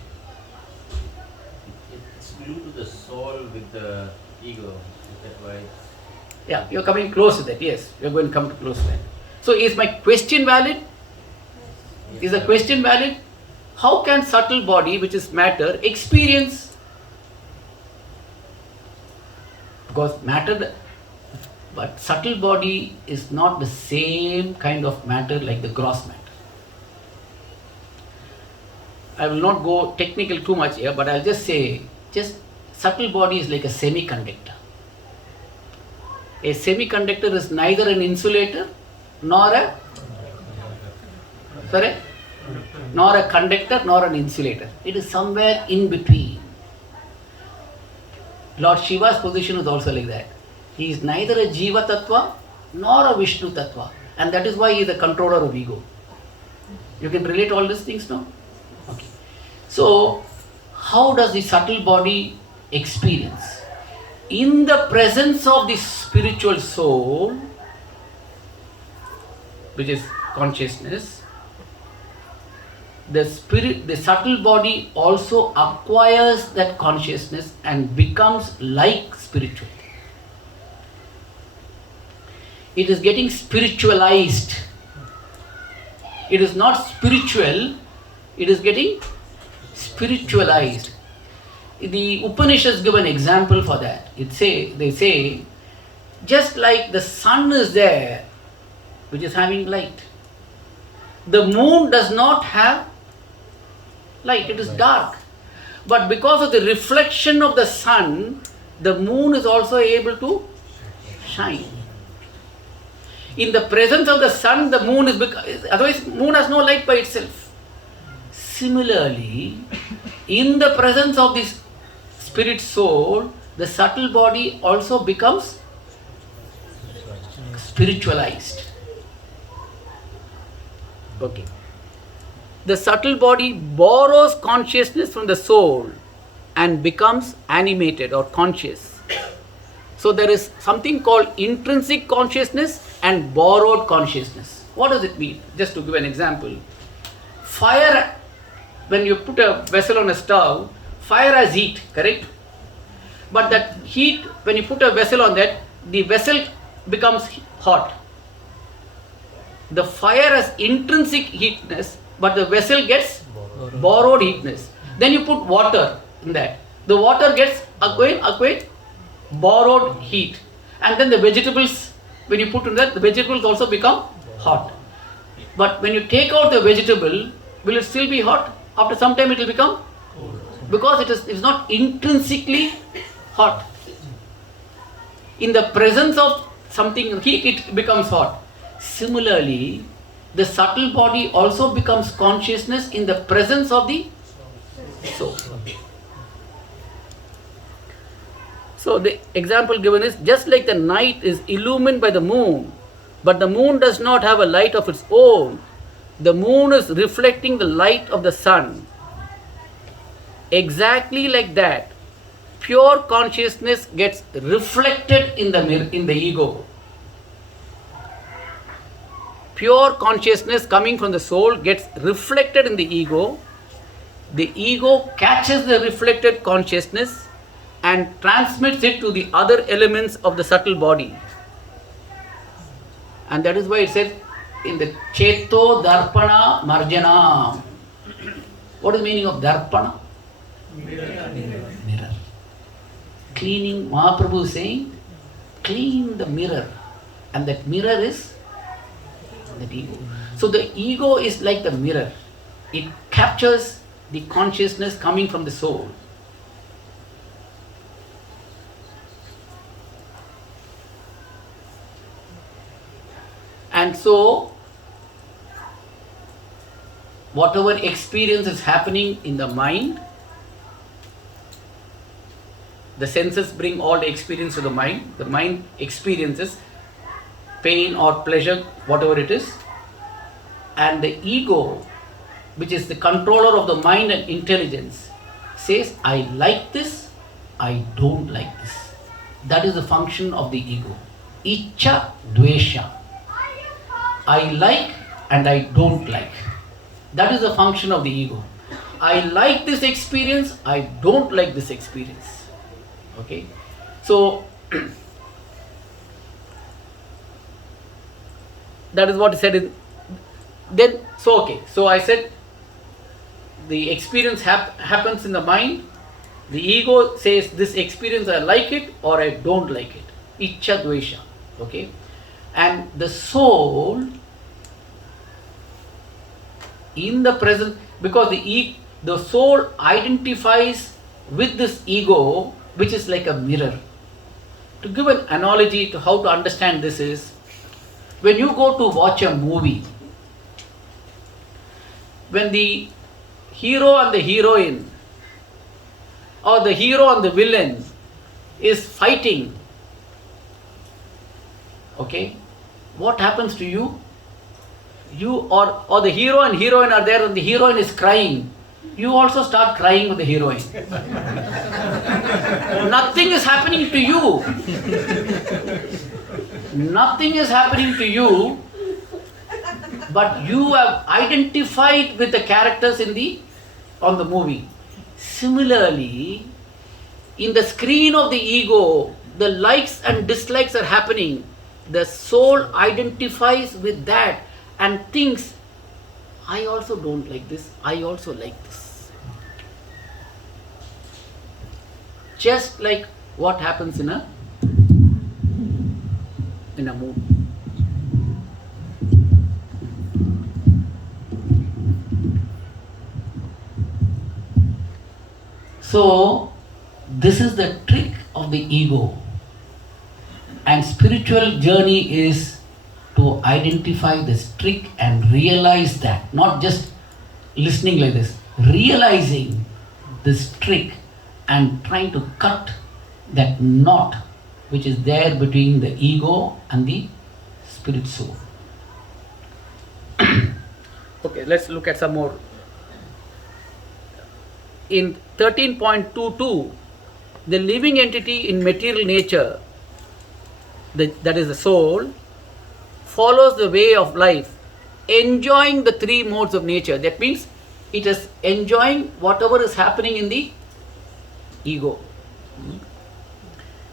It's glued to the soul with the ego. Is that right? Yeah, you're coming close to that. Yes, you're going to come close to that. So is my question valid? Is the question valid? How can subtle body, which is matter, experience? Because matter, but subtle body is not the same kind of matter like the gross matter. I will not go technical too much here, but I'll just say, subtle body is like a semiconductor. A semiconductor is neither an insulator nor a conductor nor an insulator. It is somewhere in between. Lord Shiva's position is also like that. He is neither a Jiva Tattva nor a Vishnu Tattva. And that is why he is the controller of ego. You can relate all these things now? Okay. So, how does the subtle body experience? In the presence of the spiritual soul, which is consciousness, the subtle body also acquires that consciousness and becomes like spiritual. It is getting spiritualized. It is not spiritual, it is getting spiritualized. The Upanishads give an example for that. They say, just like the sun is there, which is having light, the moon does not have light, it is dark. But because of the reflection of the sun, the moon is also able to shine. In the presence of the sun, the moon is, otherwise moon has no light by itself. Similarly, in the presence of this spirit soul, the subtle body also becomes spiritualized. Okay. The subtle body borrows consciousness from the soul and becomes animated or conscious. So there is something called intrinsic consciousness and borrowed consciousness. What does it mean? Just to give an example. Fire, when you put a vessel on a stove, fire has heat, correct? But that heat, when you put a vessel on that, the vessel becomes hot. The fire has intrinsic heatness, but the vessel gets borrowed heatness. Then you put water in that. The water gets acquired borrowed heat. And then the vegetables, when you put in that, the vegetables also become hot. But when you take out the vegetable, will it still be hot? After some time it will become? Because it is not intrinsically hot. In the presence of something heat, it becomes hot. Similarly, the subtle body also becomes consciousness in the presence of the soul. So the example given is, just like the night is illumined by the moon, but the moon does not have a light of its own, the moon is reflecting the light of the sun. Exactly like that, pure consciousness gets reflected in the ego. Pure consciousness coming from the soul gets reflected in the ego. The ego catches the reflected consciousness and transmits it to the other elements of the subtle body. And that is why it says in the Cheto Darpana Marjana. What is the meaning of Darpana? Mirror. Cleaning, Mahaprabhu is saying, clean the mirror. And that mirror is that ego. So the ego is like the mirror. It captures the consciousness coming from the soul. And so, whatever experience is happening in the mind, the senses bring all the experience to the mind experiences pain or pleasure, whatever it is, and the ego, which is the controller of the mind and intelligence, says, I like this, I don't like this. That is the function of the ego. Icha dvesha. I like and I don't like. That is the function of the ego. I like this experience, I don't like this experience. Okay? So, that is what is said in. Then, so okay. So I said the experience happens in the mind. The ego says this experience I like it or I don't like it. Icha dvesha. Okay? And the soul in the present, because the soul identifies with this ego, which is like a mirror. To give an analogy to how to understand this is, when you go to watch a movie, when the hero and the heroine, or the hero and the villain is fighting, okay, what happens to you? You or the hero and heroine are there and the heroine is crying. You also start crying with the heroine. Nothing is happening to you. Nothing is happening to you, but you have identified with the characters on the movie. Similarly, in the screen of the ego, the likes and dislikes are happening. The soul identifies with that and thinks, I also don't like this, I also like this. Just like what happens in a movie. So, this is the trick of the ego. And spiritual journey is to identify this trick and realize that, not just listening like this, realizing this trick and trying to cut that knot which is there between the ego and the spirit soul. Okay, let's look at some more. In 13.22, the living entity in material nature, that is the soul, follows the way of life enjoying the three modes of nature. That means it is enjoying whatever is happening in the ego.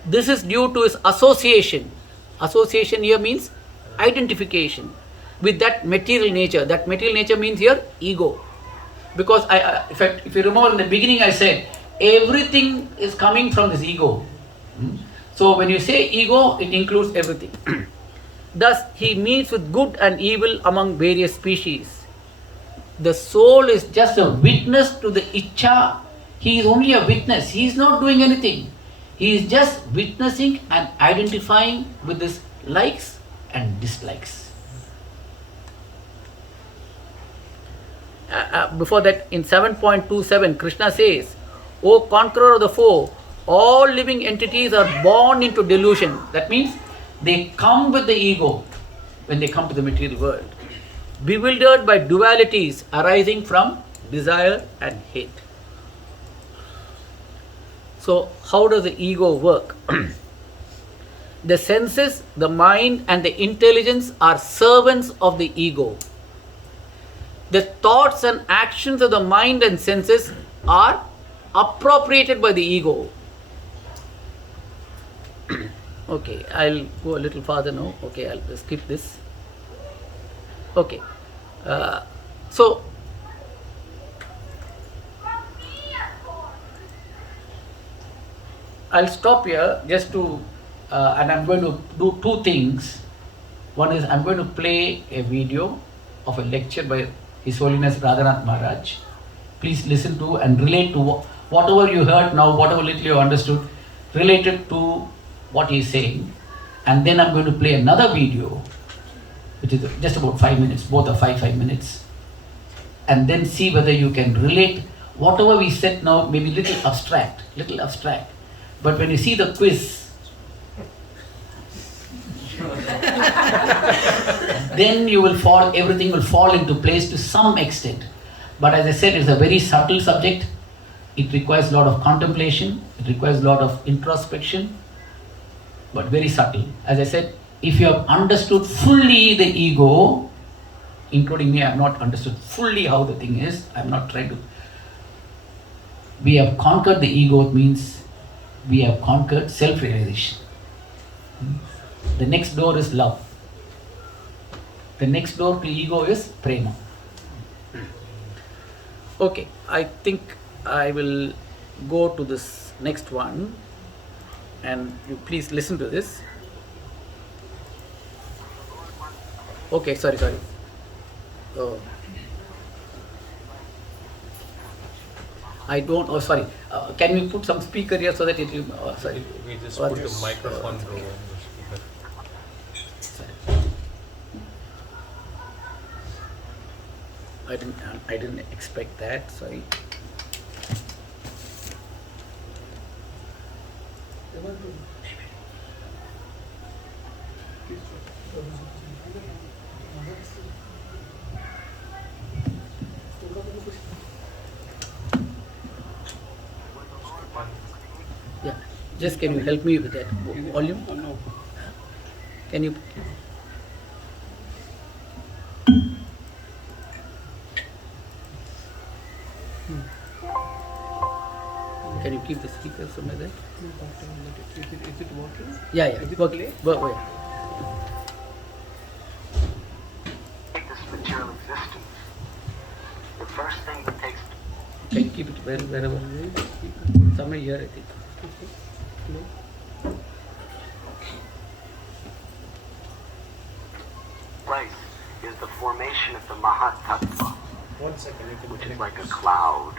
This is due to its association. Association here means identification with that material nature. That material nature means here ego. Because in fact, if you remember in the beginning I said, everything is coming from this ego. So when you say ego, it includes everything. Thus, he meets with good and evil among various species. The soul is just a witness to the Ichcha. He is only a witness. He is not doing anything. He is just witnessing and identifying with his likes and dislikes. Before that, in 7.27, Krishna says, O conqueror of the foe, all living entities are born into delusion. That means they come with the ego when they come to the material world, bewildered by dualities arising from desire and hate. So, how does the ego work? The senses, the mind, and the intelligence are servants of the ego. The thoughts and actions of the mind and senses are appropriated by the ego. Okay, I'll go a little farther now. Okay, I'll skip this. Okay, so I'll stop here just to, and I'm going to do two things. One is I'm going to play a video of a lecture by His Holiness Radhanath Maharaj. Please listen to and relate to whatever you heard now, whatever little you understood, related to what he is saying. And then I'm going to play another video, which is just about 5 minutes, both are 5 minutes. And then see whether you can relate whatever we said now, maybe little abstract. But when you see the quiz, then you will fall, everything will fall into place to some extent. But as I said, it's a very subtle subject. It requires a lot of contemplation, it requires a lot of introspection, but very subtle. As I said, if you have understood fully the ego, including me, I have not understood fully how the thing is. I'm not trying to. We have conquered the ego, it means we have conquered self-realization. The next door is love. The next door to ego is prema. Okay, I think I will go to this next one, and you please listen to this. Okay, sorry. I don't. Oh, sorry. Can we put some speaker here so that it will? Sorry. We just put the microphone over the speaker. I didn't expect that. Sorry. Yeah, just can you help me with that volume? No. Can you? Can you keep the speaker somewhere there? Is it working? Yeah, Is it working. play? This material existence. The first thing that takes Can you keep it wherever? Somewhere here, I think. place is the formation of the Mahat Tattva, 1 second, you can which is connect like a this. cloud.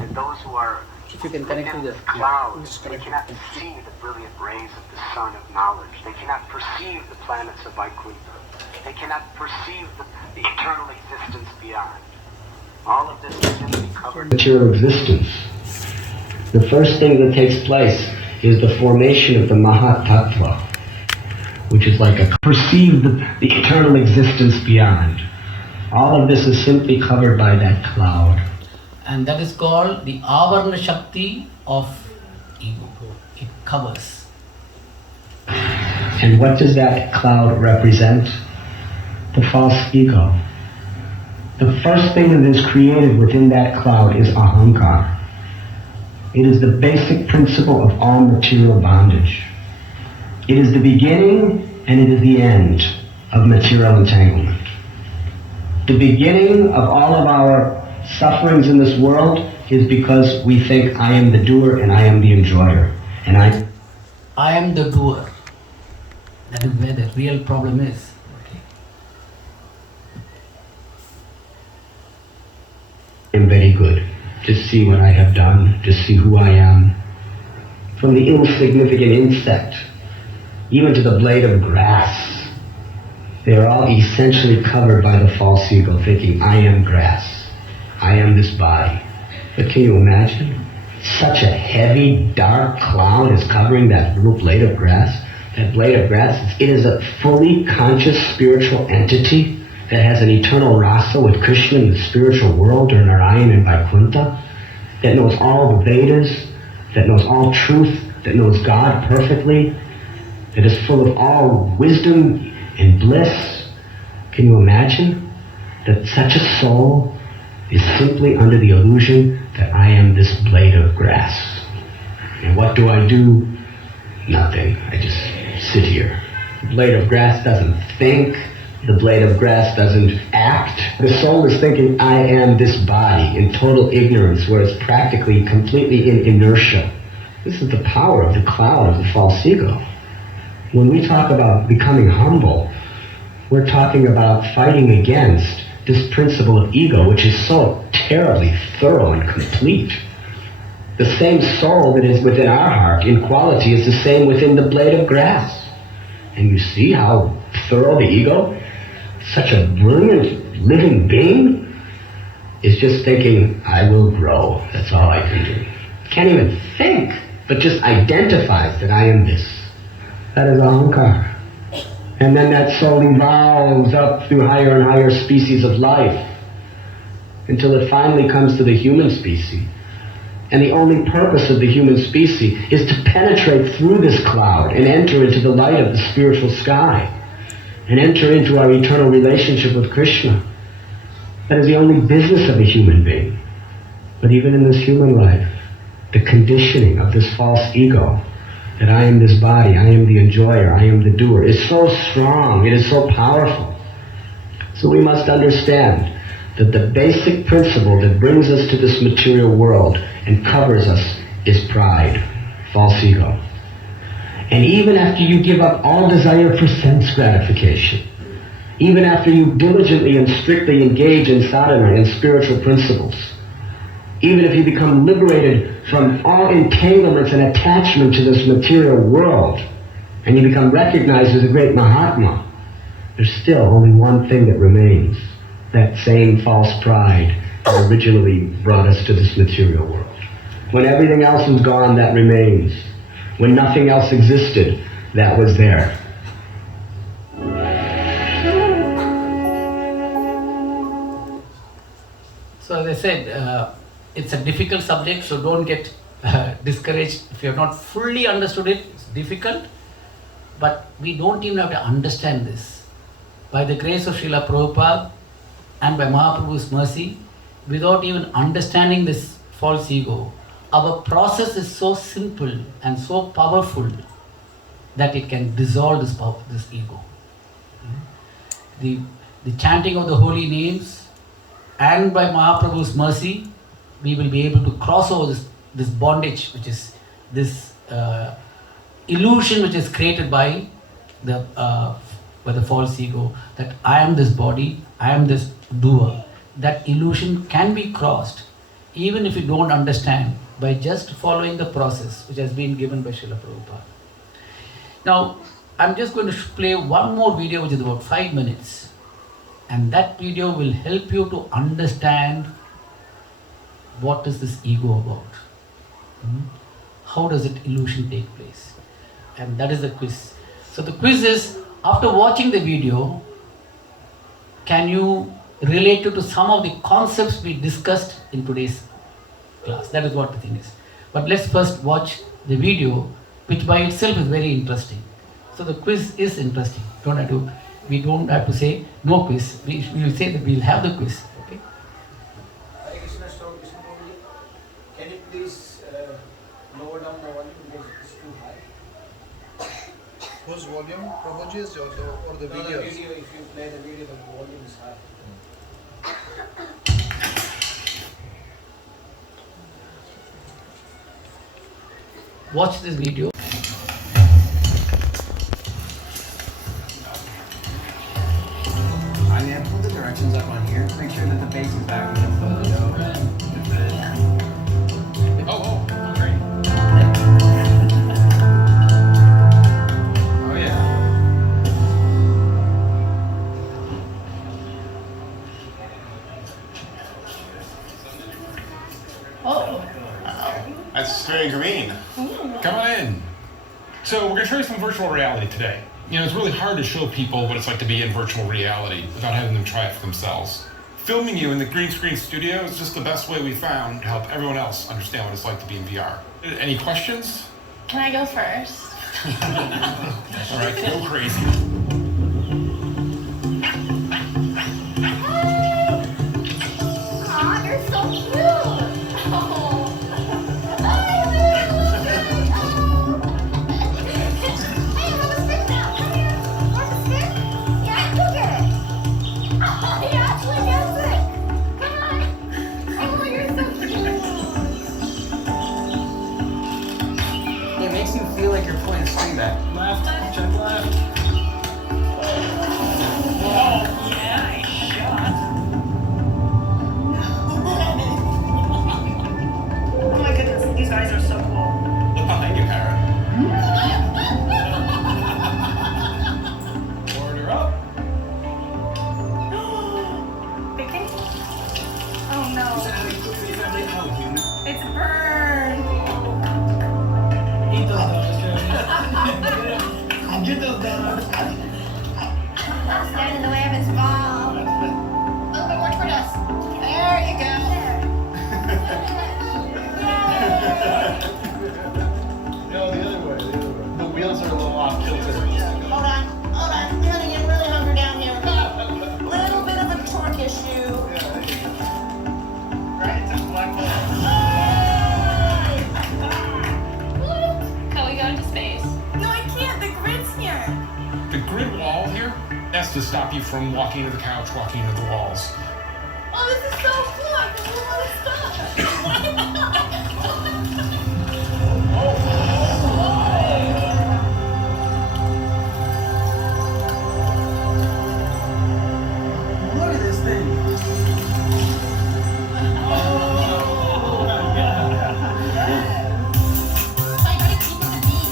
And those who are If you can connect to within the. this cloud, they cannot see the brilliant rays of the sun of knowledge. They cannot perceive the planets of Vaikuntha. They cannot perceive the eternal existence beyond. All of this is simply covered. Material existence. The first thing that takes place is the formation of the Mahat Tattva, which is like a perceive the eternal existence beyond. All of this is simply covered by that cloud. And that is called the Avarna Shakti of ego. It covers. And what does that cloud represent? the false ego. The first thing that is created within that cloud is ahankara. It is the basic principle of all material bondage. It is the beginning and it is the end of material entanglement. The beginning of all of our sufferings in this world is because we think I am the doer and I am the enjoyer. And I am the doer. That is where the real problem is. I am very good. Just see what I have done, just see who I am. From the insignificant insect, even to the blade of grass, they are all essentially covered by the false ego, thinking, I am grass, I am this body. But can you imagine? Such a heavy, dark cloud is covering that little blade of grass. That blade of grass, it is a fully conscious spiritual entity that has an eternal rasa with Krishna in the spiritual world, or Narayan and Vaikuntha, that knows all the Vedas, that knows all truth, that knows God perfectly, that is full of all wisdom and bliss. Can you imagine that such a soul is simply under the illusion that I am this blade of grass? And what do I do? Nothing. I just sit here. The blade of grass doesn't think. The blade of grass doesn't act. The soul is thinking, I am this body, in total ignorance, where it's practically completely in inertia. This is the power of the cloud of the false ego. When we talk about becoming humble, we're talking about fighting against this principle of ego, which is so terribly thorough and complete. The same soul that is within our heart in quality is the same within the blade of grass. And you see how thorough the ego, such a brilliant living being, is just thinking, I will grow, that's all I can do. Can't even think, but just identifies that I am this. That is ahankara. And then that soul evolves up through higher and higher species of life until it finally comes to the human species. And the only purpose of the human species is to penetrate through this cloud and enter into the light of the spiritual sky and enter into our eternal relationship with Krishna. That is the only business of a human being. But even in this human life, the conditioning of this false ego, that I am this body, I am the enjoyer, I am the doer, is so strong, it is so powerful. So we must understand that the basic principle that brings us to this material world and covers us is pride, false ego. And even after you give up all desire for sense gratification, even after you diligently and strictly engage in sadhana and spiritual principles, even if you become liberated from all entanglements and attachment to this material world, and you become recognized as a great Mahatma, there's still only one thing that remains, that same false pride that originally brought us to this material world. When everything else is gone, that remains. When nothing else existed, that was there. So as I said, it's a difficult subject, so don't get discouraged if you have not fully understood it. It's difficult, but we don't even have to understand this. By the grace of Srila Prabhupada and by Mahaprabhu's mercy, without even understanding this false ego, our process is so simple and so powerful that it can dissolve this ego. The chanting of the holy names, and by Mahaprabhu's mercy, we will be able to cross over this bondage, which is this illusion which is created by the false ego, that I am this body, I am this doer. That illusion can be crossed, even if you don't understand, by just following the process which has been given by Srila Prabhupada. Now, I'm just going to play one more video which is about 5 minutes, and that video will help you to understand what is this ego about. How does it illusion take place? And that is the quiz. So the quiz is, after watching the video, can you relate to some of the concepts we discussed in today's class? That is what the thing is. But let's first watch the video, which by itself is very interesting. So the quiz is interesting. You don't have to we don't have to say no quiz. We will say that we'll have the quiz. Okay? Hare Krishna, Krishna Prabhuji, can you please lower down the volume because it's too high? Whose volume? Prabhuji's or the No, videos? the video, if you play the video, the volume is high. Watch this video. I'm going to put the directions up on here. Make sure that the base is back in the photo. Oh, great. Oh, yeah. That's very green. Come on in. So we're going to show you some virtual reality today. You know, it's really hard to show people what it's like to be in virtual reality without having them try it for themselves. Filming you in the green screen studio is just the best way we found to help everyone else understand what it's like to be in VR. Any questions? Can I go first? All right, go crazy. Aw, you're so cute! Oh. It makes you feel like you're pointing straight back. Left, check left. Oh, yeah, I shot. Oh my goodness, these eyes are so cool. Look behind you, Kara. Order up. Picking? Oh no. It's burned. Eat those donuts, Get those donuts. Stand in the way of its ball. A little bit more toward us. There you go. No, the other way. The wheels are a little off kilter. Hold on. I'm gonna get really hungry down here. Little bit of a torque issue. Right? It's a black hole. Can we go into space? No, I can't. The grid's here. The grid wall here, that's to stop you from walking into the couch, walking into the walls. Oh, this is so cool. I can move all this stuff. Look at this thing. I gotta keep it the beat.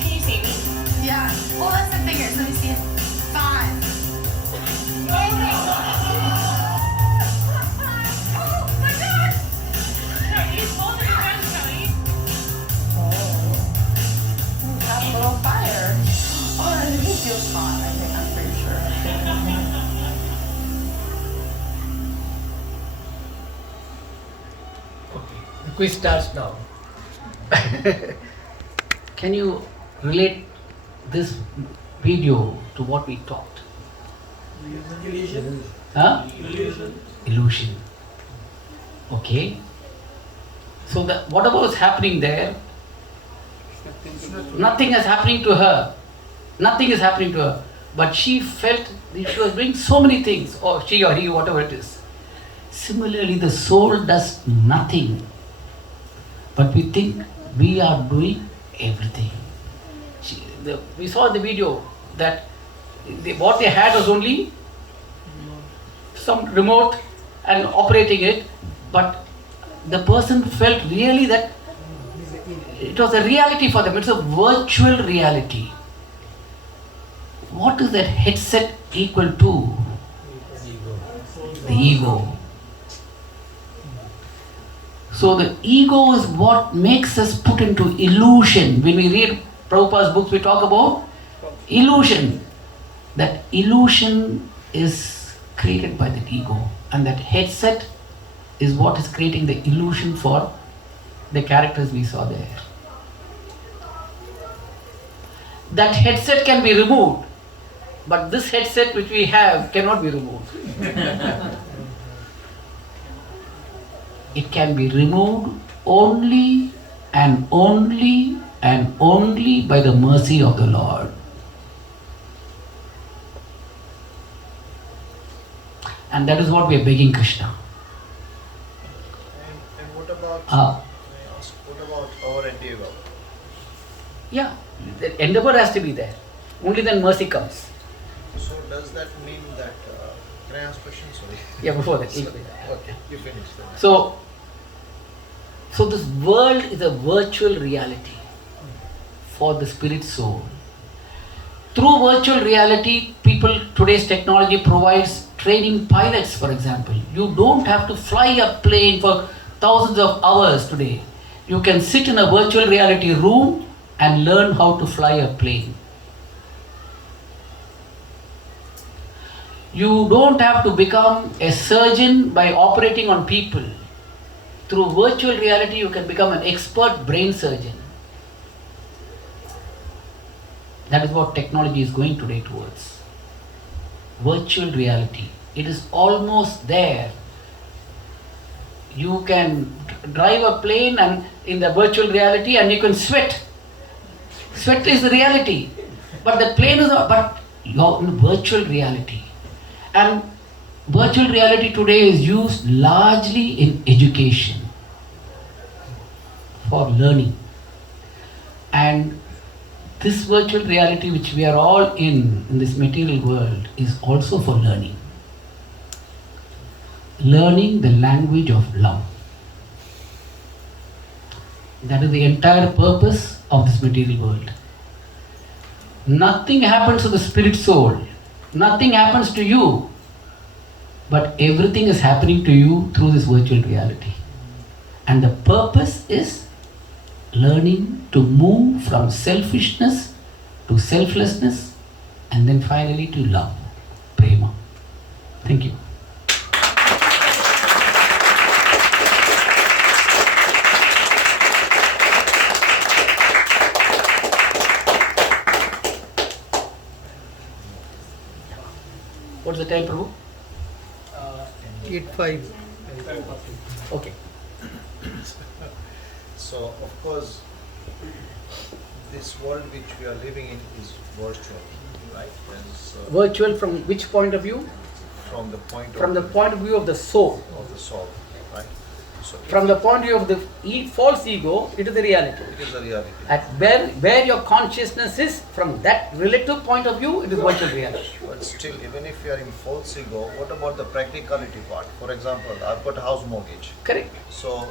Can you see me? Yeah. Well, that's the fingers. Let me see it. 5. Oh my God! No, you just hold it around, Tony. Have a little fire. Oh, it feels hot. I'm pretty sure. The quiz starts now. Can you relate this video to what we talked? Illusion. Huh? Illusion. Illusion. Okay. So whatever was happening there, nothing is happening to her. Nothing is happening to her. But she felt that she was doing so many things, or she or he, whatever it is. Similarly, the soul does nothing. But we think we are doing everything. We saw in the video that what they had was only some remote and operating it, but the person felt really that it was a reality for them. It's a virtual reality. What is that headset equal to? The ego. So the ego is what makes us put into illusion. When we read Prabhupada's books, we talk about illusion. That illusion is created by the ego. And that headset is what is creating the illusion for the characters we saw there. That headset can be removed, but this headset which we have cannot be removed. It can be removed only and only and only by the mercy of the Lord. And that is what we are begging Krishna. And what about, may I ask, what about our endeavor? Yeah, the endeavor has to be there. Only then mercy comes. So does that mean that, can I ask questions? Sorry. Yeah, before that. Okay, you finished then. So this world is a virtual reality for the spirit soul. Through virtual reality, today's technology provides training pilots, for example. You don't have to fly a plane for thousands of hours today. You can sit in a virtual reality room and learn how to fly a plane. You don't have to become a surgeon by operating on people. Through virtual reality, you can become an expert brain surgeon. That is what technology is going today towards. Virtual reality. It is almost there. You can drive a plane and in the virtual reality and you can sweat. Sweat is the reality. But the plane is not, but you're in virtual reality. And virtual reality today is used largely in education for learning. And this virtual reality which we are all in this material world is also for learning. Learning the language of love. That is the entire purpose of this material world. Nothing happens to the spirit soul. Nothing happens to you. But everything is happening to you through this virtual reality. And the purpose is learning to move from selfishness to selflessness and then finally to love, prema. Thank you. What's the time, Prabhu? 8:05. Okay. So, of course, this world which we are living in is virtual, right? Virtual from which point of view? From the point of view of the soul. Of the soul, right? So from the point of view of the false ego, it is a reality. It is a reality. At where your consciousness is, from that relative point of view, it is virtual reality. But still, even if you are in false ego, what about the practicality part? For example, I've got a house mortgage. Correct. So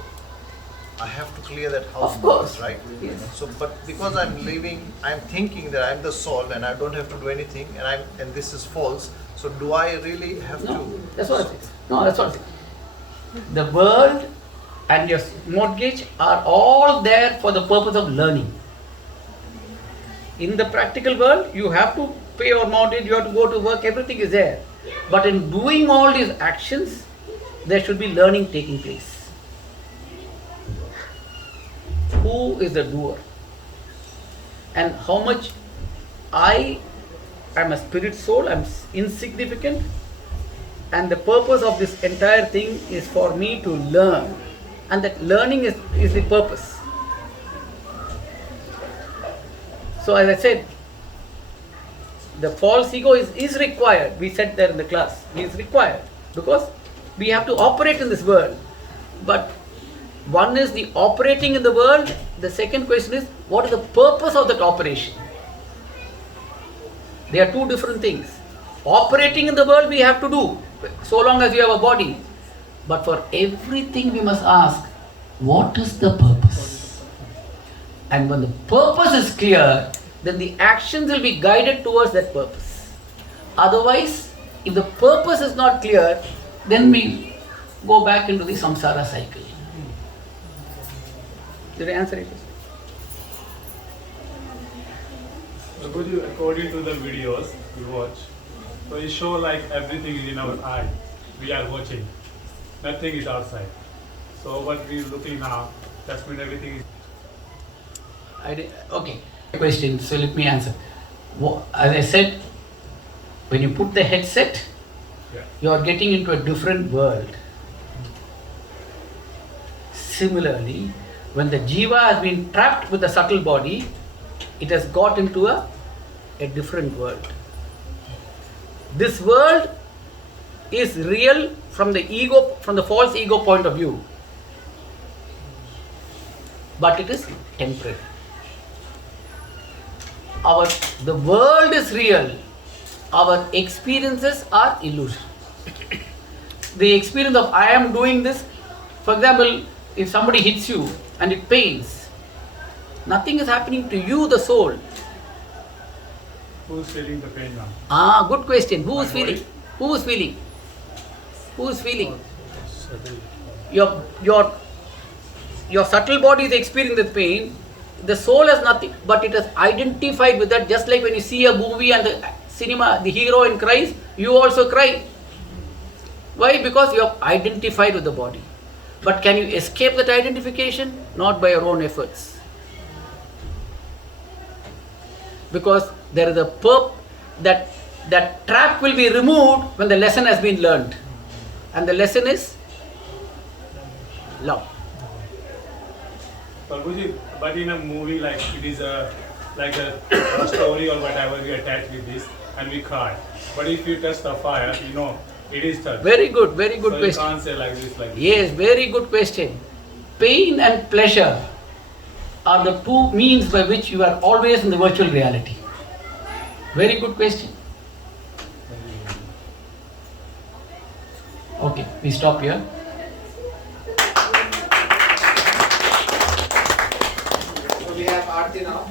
I have to clear that house of course. mortgage, right? Yes. So, but because I'm thinking that I'm the soul and I don't have to do anything, and this is false. So, do I really have to? That's what I say. No, that's what I say. The world and your mortgage are all there for the purpose of learning. In the practical world, you have to pay your mortgage, you have to go to work, everything is there. But in doing all these actions, there should be learning taking place. Who is the doer? And how much I I'm a spirit soul, I'm insignificant, and the purpose of this entire thing is for me to learn, and that learning is the purpose. So as I said, the false ego is required. We said there in the class, it is required because we have to operate in this world. But one is the operating in the world, the second question is, what is the purpose of that operation? They are two different things. Operating in the world we have to do, so long as you have a body. But for everything we must ask, what is the purpose? And when the purpose is clear, then the actions will be guided towards that purpose. Otherwise, if the purpose is not clear, then we go back into the samsara cycle. Did I answer it? According to the videos we watch, so it show like everything is in our eye. We are watching. Nothing is outside. So what we are looking now, that's when everything is. Okay. Question, so let me answer. As I said, when you put the headset, you are getting into a different world. Similarly, when the jiva has been trapped with the subtle body, it has got into a different world. This world is real from the ego, from the false ego point of view, but it is temporary. The world is real, our experiences are illusion. The experience of I am doing this, for example, if somebody hits you and it pains, nothing is happening to you, the soul. Who's feeling the pain now? Good question. Who is feeling? Who is feeling? Who is feeling? Your subtle body is experiencing the pain. The soul has nothing, but it has identified with that. Just like when you see a movie and the cinema, the heroine cries, you also cry. Why? Because you have identified with the body. But can you escape that identification? Not by your own efforts. Because there is a that trap will be removed when the lesson has been learned. And the lesson is love. But in a movie, like it is a story or whatever, we attach with this and we cry. But if you touch the fire, it is touched. Very good so question. You can't say like this. Yes, very good question. Pain and pleasure are the two means by which you are always in the virtual reality. Very good question. Okay, we stop here. So we have Aarti now.